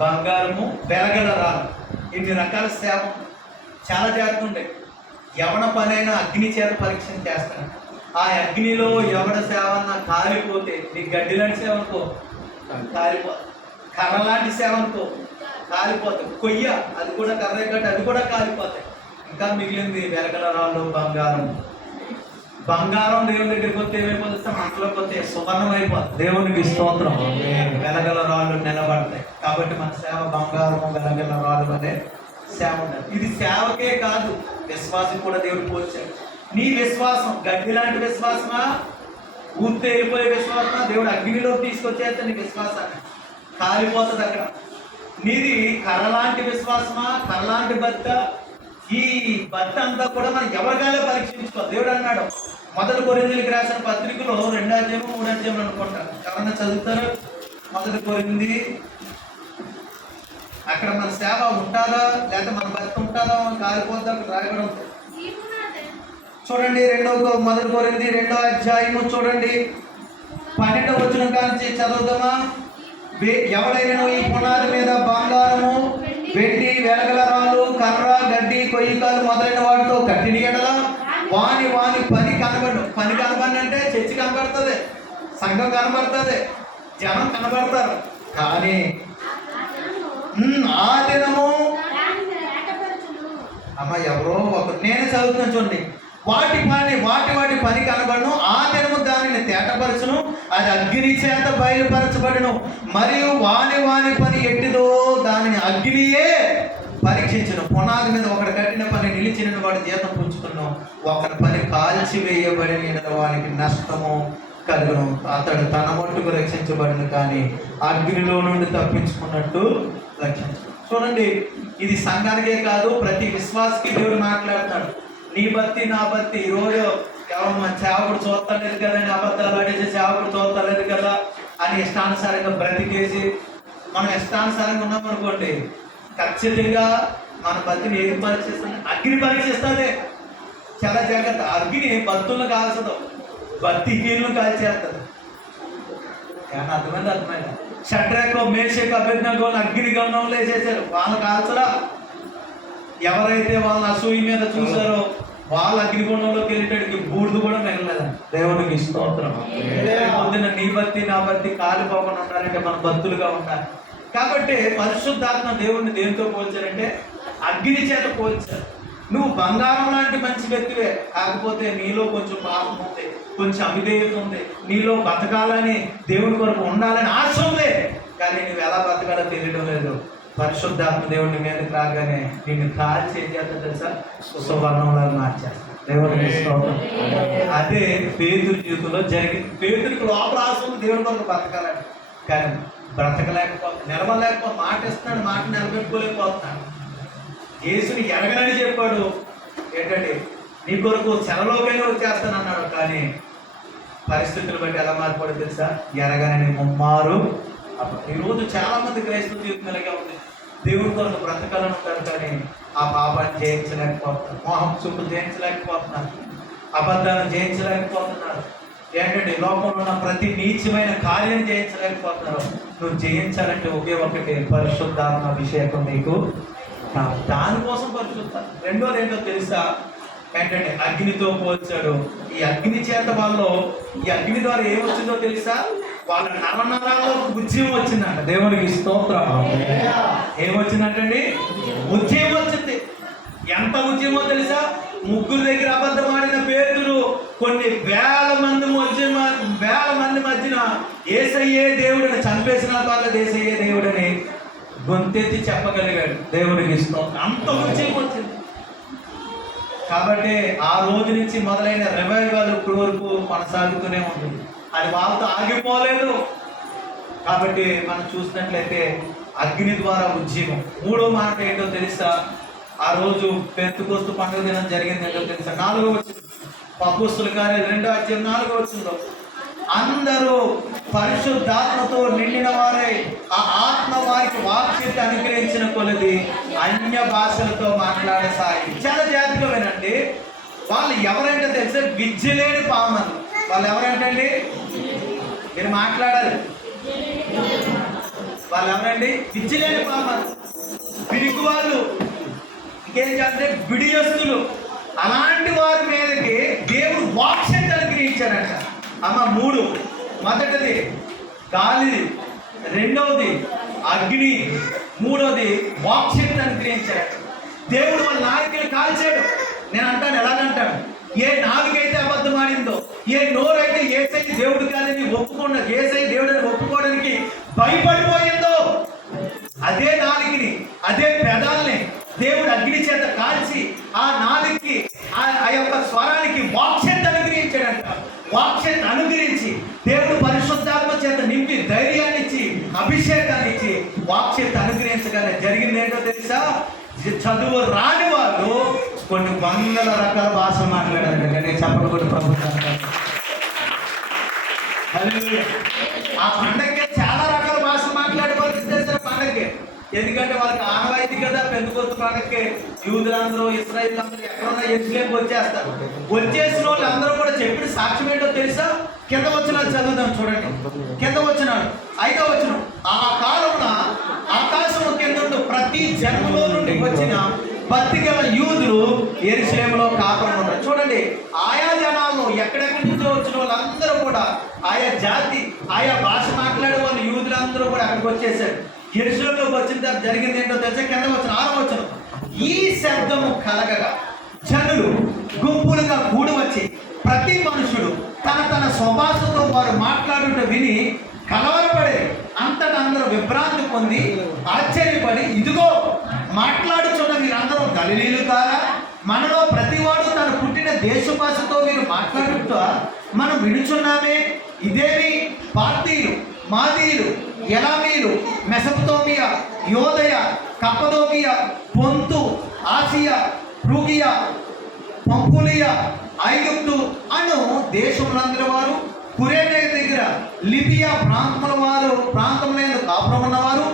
బంగారము, వెలగల రాళ్ళు, ఇన్ని రకాల సేవ చాలా చేస్తుంటాయి. ఎవడ పనైనా అగ్ని చేత పరీక్ష చేస్తాను. ఆ అగ్నిలో ఎవడ సేవ అన్నా కాలిపోతే, నీకు గడ్డి లాంటి సేవ అనుకో కాలిపోతుంది, కర్ర లాంటి సేవ అనుకో కాలిపోతాయి, కొయ్య అది కూడా కర్ర కట్టి అది కూడా కాలిపోతాయి. ఇంకా మిగిలింది వెలగల రాళ్ళు, బంగారం దేవుని దగ్గరికి వస్తే ఏమైపోతే మనలోకి వస్తే సువర్ణం అయిపోతుంది. దేవునికి స్తోత్రం. వెలగల రాళ్ళు నిలబడతాయి. కాబట్టి మన సేవ బంగారం, వెలగల రాళ్ళు అనే సేవ ఉండాలి. ఇది సేవకే కాదు, విశ్వాసం కూడా దేవుడు పోల్చాడు. నీ విశ్వాసం గడ్డి లాంటి విశ్వాసమా, ఊరితే వెళ్ళిపోయే విశ్వాసం దేవుడు అగ్నిలోకి తీసుకొచ్చేస్తే నీ విశ్వాసాన్ని కాలిపోతుంది అక్కడ. నీది కర్రలాంటి విశ్వాసమా, కర్రలాంటి భర్త? ఈ భర్త అంతా కూడా మనం ఎవరికాలే పరీక్షించుకో. దేవుడు అన్నాడు మొదటి కొరింథీయులకు రాసిన పత్రికలో 2వ అధ్యాయం 3వ అధ్యాయం అనుకుంటారు, ఎవరన్నా చదువుతారు? మొదటి కొరింథీ, అక్కడ మన సేవ ఉంటారా లేదా మన భర్త ఉంటారా కాలిపోద్దా అక్కడ రాయబడి ఉంటుంది. చూడండి మొదటి కొరింథీ 2వ అధ్యాయము చూడండి 12వ వచనం కాంచి చదువుదామా. ఎవడైనా ఈ పునాది మీద బంగారము, వెండి, వెలగల రాళ్ళు, కర్ర, గడ్డి, కొయ్యకాలు మొదలైన వాటితో కట్టిన ఎడల వాని పని కనబడి అంటే చర్చి కనబడుతుంది, సంఘం కనబడుతుంది, జనం కనబడతారు. కానీ ఆ దినము అమ్మ ఎవరో ఒకరు, నేనే చదువుతున్నాను చూడండి, వాటి పని కనబడను, ఆ దినము దానిని తేటపరచును, అది అగ్ని చేత బయలుపరచబడును, మరియు వాని పని ఎట్టిదో దానిని అగ్నియే పరీక్షించను. పునాది మీద ఒకటి కట్టిన పని నిలిచిన వాడి జీతం పుచ్చుకున్నాం, ఒకరి పని కాల్చివేయబడిన వానికి నష్టము కలుగును, అతడు తన మట్టుకు రక్షించబడిన కానీ అగ్నిలో నుండి తప్పించుకున్నట్టు రక్షించు. చూడండి, ఇది సంఘానికే కాదు, ప్రతి విశ్వాసకి దేవుడు మాట్లాడుతాడు. నీ భక్తి నా భక్తి, ఈరోజు ఎవరు మన సేవకుడు చూస్తలేదు కదా, అబద్ధాలు ఆడేసే సేవకుడు చూస్తలేదు కదా అని ఇష్టానుసారంగా బ్రతికేసి మనం ఇష్టానుసారంగా ఉన్నామనుకోండి, ఖచ్చితంగా మన భక్తిని ఏది పరీక్షిస్తుంది? అగ్ని పరీక్షిస్తుంది. చాలా జాగ్రత్త. అగ్ని భక్తులను కాల్చదు, భక్తిహీనులను కాల్చేస్తుంది. కానీ అర్థమైంది. షడ్రకు, మేషకు, అబేద్నెగోను అగ్ని గమనంలో వేసేసారు. వాళ్ళు కాల్చరా? ఎవరైతే వాళ్ళ అసూయ మీద చూసారో వాళ్ళ అగ్నిగుండంలోకి వెళ్ళేటడికి బూడిద కూడా మిగలలేదండి. దేవుడికి స్తోత్రం. పొద్దున నీ భక్తి నా భక్తి కాలిపోకుండా ఉండాలంటే మన భక్తులుగా ఉండాలి. కాబట్టి పరిశుద్ధాత్మ దేవుడిని దేనితో పోల్చారంటే అగ్ని చేత పోల్చారు. నువ్వు బంగారం లాంటి మంచి వ్యక్తివే, కాకపోతే నీలో కొంచెం పాపం ఉంది, కొంచెం అవిధేయత ఉంది, నీలో బతకాలని దేవుని కొరకు ఉండాలని ఆశ ఉంది, కానీ నువ్వు ఎలా బతకాలో తెలియడం లేదు. పరిశుద్ధాత్మ దేవుడిని మీదకి రాగానే నిన్ను కాల్చి ఏం చేస్తా తెలుసా? సువర్ణంలా మార్చేస్తా. దేవుడిని స్తోత్రం. అదే పేతురు జీవితంలో జరిగింది. పేతురికి లోపల ఆశ ఉంది దేవుని కొరకు బతకాలని, కానీ బ్రతకలేకపోతున్నాడు, నిలవలేకపోతే మాట ఇస్తున్నాడు, మాట నిలబెట్టుకోలేకపోతున్నాడు. యేసుని ఎరగనని చెప్పాడు. ఏంటంటే నీ కొరకు సెలవులోకైనా వచ్చేస్తానన్నాడు, కానీ పరిస్థితులు బట్టి ఎలా మారిపోయాడు తెలుసా? ఎరగనని ముమ్మారు. ఈరోజు చాలా మంది క్రైస్తవ జీవితం ఇలాగే ఉంది. దేవుడి కొరకు బ్రతకాలని ఉంటారు, కానీ ఆ పాపాన్ని జయించలేకపోతున్నారు, మోహం చూపులు జయించలేకపోతున్నారు, అబద్ధాలను జయించలేకపోతున్నారు. ఏంటంటే లోకంలో ఉన్న ప్రతి నీచమైన కార్యాన్ని జయించలేకపోతున్నారు. నువ్వు జయించాలంటే ఒకే ఒకటి, పరిశుద్ధాత్మ అభిషేకం నీకు. దానికోసం పరిశుద్ధాత్మ. రెండోది ఏంటో తెలుసా? ఏంటంటే అగ్నితో పోల్చాడు. ఈ అగ్ని చేత వాళ్ళు, ఈ అగ్ని ద్వారా ఏమొచ్చిందో తెలుసా? వాళ్ళ నరనరాల్లో ఉద్యమం వచ్చిందంట. దేవునికి స్తోత్రం. ఏమొచ్చిందంటండి? ఉద్యమం వచ్చింది. ఎంత ఉద్యమో తెలుసా? ముగ్గురు దగ్గర అబద్ధం ఆడిన పేతురు కొన్ని వేల మంది మధ్యన యేసయ్యే దేవుడిని, చంపేసిన వాళ్ళ యేసయ్యే దేవుడని గొంతెత్తి చెప్పగలిగాడు. దేవుడికి స్తోత్రం. అంత ఉద్యమం వచ్చింది. కాబట్టి ఆ రోజు నుంచి మొదలైన రివైవల్ ఇప్పటి వరకు కొనసాగుతూనే ఉంది. అది వాళ్ళతో ఆగిపోలేదు. కాబట్టి మనం చూసినట్లయితే అగ్ని ద్వారా ఉద్యమం. మూడో మాట ఏంటో తెలుసా? ఆ రోజు పెంతెకోస్తు పండుగ దినం జరిగింది ఏంటో తెలుసా? 4వ వచనం, అపోస్తలుల కార్యాలు 2వ అధ్యాయం 4వ వచనంలో అందరూ పరిశుద్ధాత్మతో నిండిన వారై ఆ ఆత్మ వారికి వాక్శక్తి అనుగ్రహించిన కొలది అన్య భాషలతో మాట్లాడసాగి. చాలా జాగ్రత్తగా వినండి. వాళ్ళు ఎవరంటే తెలిసే? విద్య లేని పామరులు. వాళ్ళు ఎవరంటండి? మీరు మాట్లాడాలి. వాళ్ళు ఎవరండి? విద్య లేని పామరులు, పిరికి వాళ్ళు, ఇంకేంటంటే బిడియస్తులు. అలాంటి వారి మీదకి దేవుడు వాక్శక్తి అనుగ్రహించారంట. అమ్మ 3, మొదటిది గాలి, రెండవది అగ్ని, మూడవది వాక్శక్తి అనుగ్రహించాడు. దేవుడు వాళ్ళ నాలుకలు కాల్చాడు. నేను అంటాను, ఎలాగంటాను? ఏ నాలుగైతే అబద్ధం ఆడిందో, ఏ నోరైతే యేసయ్య దేవుడు కాదని యేసయ్య దేవుడని ఒప్పుకోవడానికి భయపడిపోయిందో, అదే నాలుగుని, అదే పెదాల్ని దేవుడు అగ్ని చేత కాల్చి ఆ నాలుగుకి, ఆ యొక్క స్వరానికి వాక్శక్తి అనుగ్రహించాడంట. వాక్శక్తి అనుగ్రహించి, దేవుడు పరిశుద్ధాత్మ చేత నింపి ధైర్యాన్ని ఇచ్చి అభిషేకాన్ని ఇచ్చి వాక్శక్తి అనుగ్రహించగానే జరిగింది ఏంటో తెలుసా? చదువు రాని వాళ్ళు కొన్ని వందల రకాల భాషలు మాట్లాడారు. నేను చెప్పకూడదు ప్రభుత్వం. ఆ పండగకి చాలా రకాల భాషలు మాట్లాడే వాళ్ళు చేస్తారు పండగకి. ఎందుకంటే వాళ్ళకి ఆనవాయితీ కదా. పెందుకొస్తు పండగకి యూదులందరూ ఇశ్రాయేల్ అందరూ ఎక్కడున్నా యెరూషలేముకి వచ్చేస్తారు. వచ్చేసిన వాళ్ళు అందరూ కూడా చెప్పిన సాక్ష్యం ఏంటో తెలుసా? కింద వచ్చిన చదువుదాం చూడండి. కింద వచ్చినాడు 5వ వచనం. ఆ కాలమున ఆకాశము కింద ప్రతి జన్మలో నుండి వచ్చిన భక్తి గల యూదులు యెరూషలేములో కాపురం ఉంటారు. చూడండి, ఆయా జనాల్లో ఎక్కడెక్కడి నుంచో వచ్చిన వాళ్ళందరూ కూడా ఆయా జాతి ఆయా భాష మాట్లాడే వాళ్ళు యూదులందరూ కూడా అక్కడికి వచ్చేసారు. యెరూషలేములోకి వచ్చిన తర్వాత జరిగింది ఏంటో తెలుసా? కింద వచ్చిన 6వ వచనం. ఈ శబ్దము కలగగా జనులు గుంపులుగా కూడి వచ్చి ప్రతి మనుషుడు తన తన స్వభాషతో వారు మాట్లాడుట విని కలవరపడేది. అంతటా అందరూ విభ్రాంతి పొంది ఆశ్చర్యపడి, ఇదిగో మాట్లాడుచున్న మీరందరూ గలిలీలు కారా? మనలో ప్రతివాడు తను పుట్టిన దేశ భాషతో మీరు మాట్లాడుతూ మనం వినుచున్నామే. ఇదేమి పార్తీయులు, మాదీయులు, ఎలామీలు, మెసపతోమియా, యోదయ, కప్పదోకియా, పొంతు, ఆసియా, ఫ్రూగియా, పంపులియా, ఐగుప్తు అను దేశములందరి వారు, కురేనే దగ్గర లిబియా ప్రాంతముల వారు, ప్రాంతములందు కాపురం ఉన్నవారు,